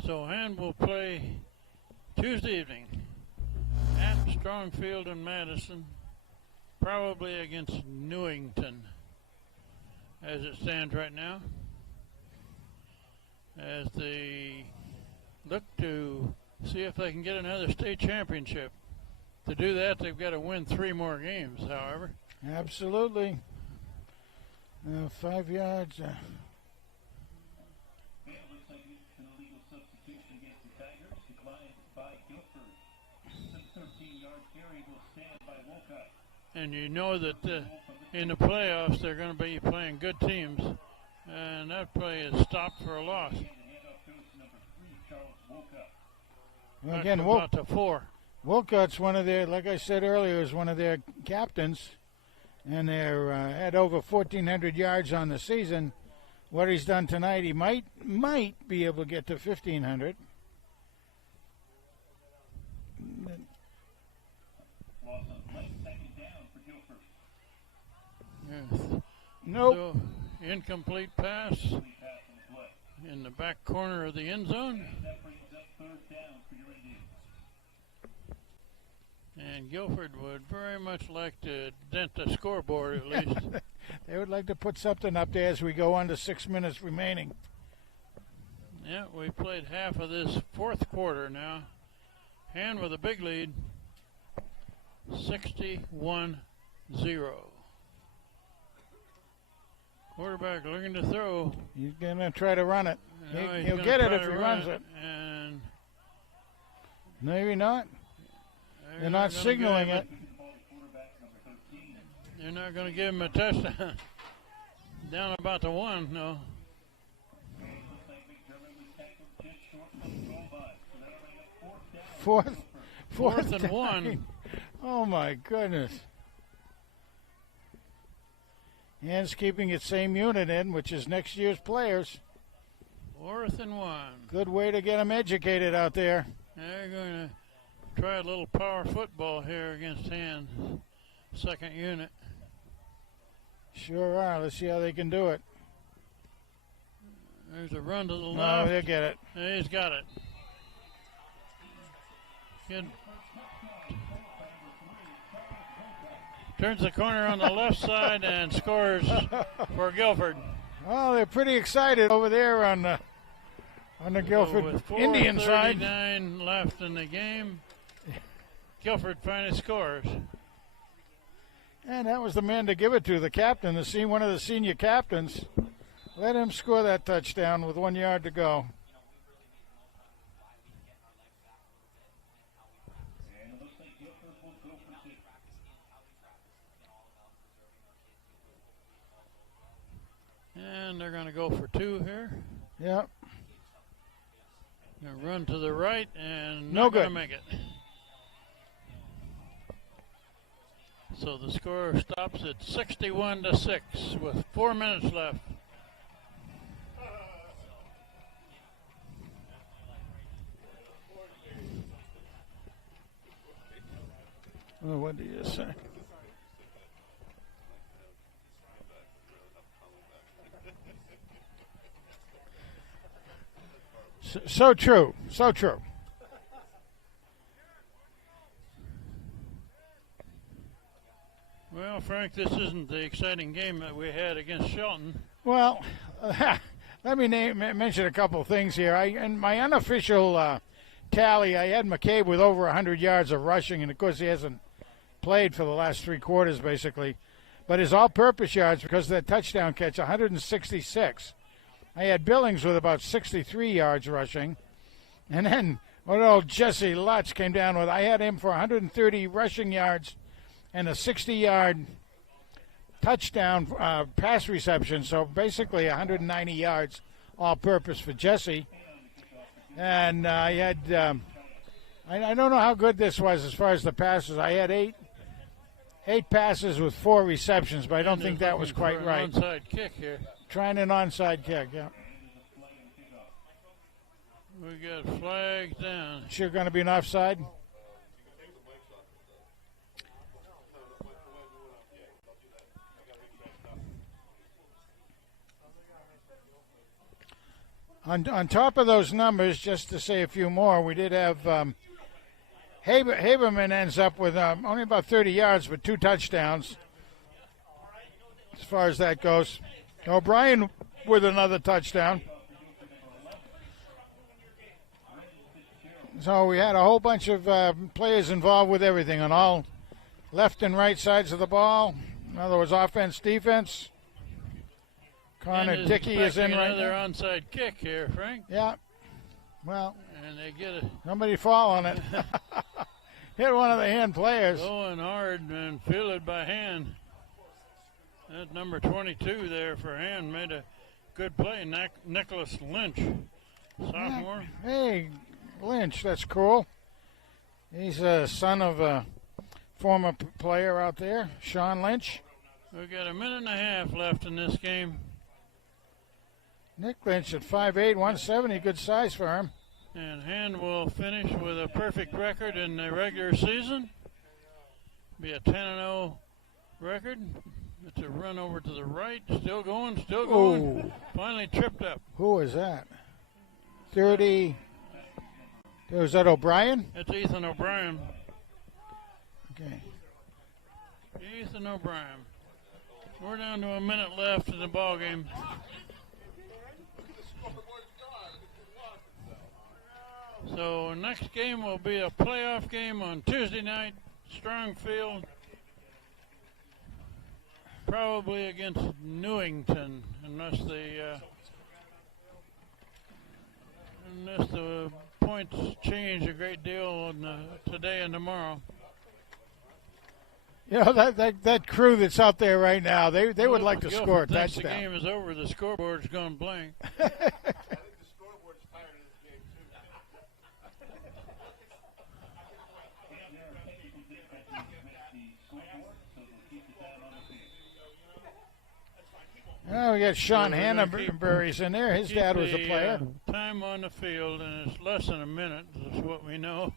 So Hand will play Tuesday evening at Strongfield in Madison, probably against Newington as it stands right now, as they look to see if they can get another state championship. To do that, they've got to win 3 more games, however. Absolutely. 5 yards. Looks like an illegal substitution against the Tigers, declined by Guilford. The 13-yard carry will stand by Wolcott. and you know that in the playoffs they're going to be playing good teams, and that play is stopped for a loss. Well, again, about to 4. Wolcott's one of their, like I said earlier, is one of their captains, and they're at over 1,400 yards on the season. What he's done tonight, he might be able to get to 1,500. Yes. Nope. So, incomplete pass in the back corner of the end zone. And Guilford would very much like to dent the scoreboard at least. They would like to put something up there as we go on to 6 minutes remaining. Yeah, we played half of this fourth quarter now. Hand with a big lead, 61-0. Quarterback looking to throw. He's going to try to run it. No, He'll get it if he runs it. And maybe not. They're not signaling it. They're not going to give him a touchdown. Down about the 1, no. Fourth and 1. Oh, my goodness. Hand's keeping its same unit in, which is next year's players. 4th and 1. Good way to get them educated out there. They're going to try a little power football here against Hand's second unit. Sure are. Let's see how they can do it. There's a run to the No, left. they'll get it. He's got it. Good. Turns the corner on the left side and scores for Guilford. Oh, they're pretty excited over there on the Guilford With Indian side. 4:39 left in the game, Guilford finally scores. And that was the man to give it to, the captain, one of the senior captains. Let him score that touchdown with 1 yard to go. And they're going to go for 2 here. Yep. Gonna run to the right and No not going to good. make it. So the score stops at 61-6 with 4 minutes left. Oh, what did you say? So true. So true. Well, Frank, this isn't the exciting game that we had against Shelton. Well, let me mention a couple of things here. In my unofficial tally, I had McCabe with over 100 yards of rushing, and of course he hasn't played for the last 3 quarters, basically. But his all-purpose yards, because of that touchdown catch, 166. I had Billings with about 63 yards rushing. And then what old Jesse Lutz came down with, I had him for 130 rushing yards and a 60-yard touchdown pass reception. So basically 190 yards all-purpose for Jesse. And I had, I don't know how good this was as far as the passes. I had eight passes with 4 receptions, but I don't think that was quite right. Onside kick here. Trying an onside kick, yeah. We got flags down. Sure going to be an offside? On top of those numbers, just to say a few more, we did have Haberman ends up with only about 30 yards but 2 touchdowns as far as that goes. O'Brien with another touchdown. So we had a whole bunch of players involved with everything on all left and right sides of the ball. In other words, offense, defense. Connor Dickey is in right another now. onside kick here, Frank. Yeah. Well, And they get it. somebody fall on it. hit one of the hand players. Going hard and fielded by Hand. That's number 22 there for Hand. Made a good play. Nicholas Lynch, sophomore. Hey, Lynch, that's cool. He's a son of a former player out there, Sean Lynch. We've got a minute and a half left in this game. Nick Lynch at 5'8", 170, good size for him. And Hand will finish with a perfect record in the regular season. Be a 10-0 record. It's a run over to the right. Still going, still going. Ooh. Finally tripped up. Who is that? 30. Was that O'Brien? It's Ethan O'Brien. Okay. Ethan O'Brien. We're down to a minute left in the ball game. So next game will be a playoff game on Tuesday night, Strong Field, probably against Newington, unless the points change a great deal today and tomorrow. You know, that crew that's out there right now, they would like to Guilford score a thinks touchdown. The game is over. The scoreboard's gone blank. Oh, we got Sean Hannaberry's in there. His dad was a player. Time on the field, and it's less than a minute. That's what we know.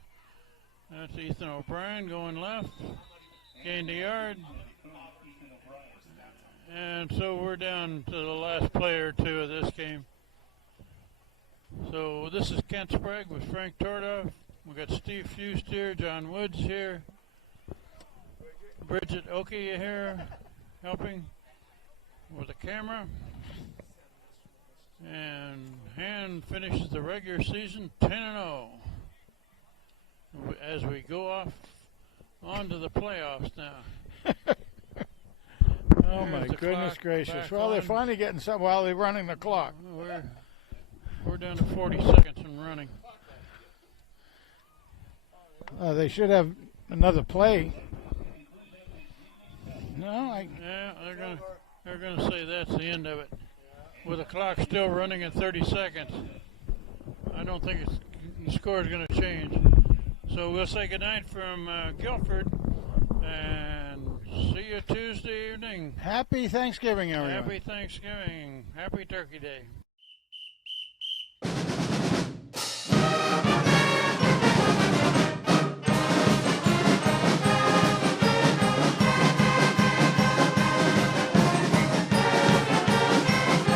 That's Ethan O'Brien going left. Gained a yard. And so we're down to the last play or two of this game. So this is Kent Sprague with Frank Tordoff. We got Steve Fust here, John Woods here, Bridget Oki here, helping with the camera. And Hand finishes the regular season 10-0 as we go off onto the playoffs now. Oh, my goodness gracious. Well, they're finally getting some while they're running the clock. We're down to 40 seconds and running. They should have another play. Yeah, they're gonna say that's the end of it. With the clock still running at 30 seconds, I don't think the score is going to change. So we'll say goodnight from Guilford and see you Tuesday evening. Happy Thanksgiving, everyone. Happy Thanksgiving. Happy Turkey Day.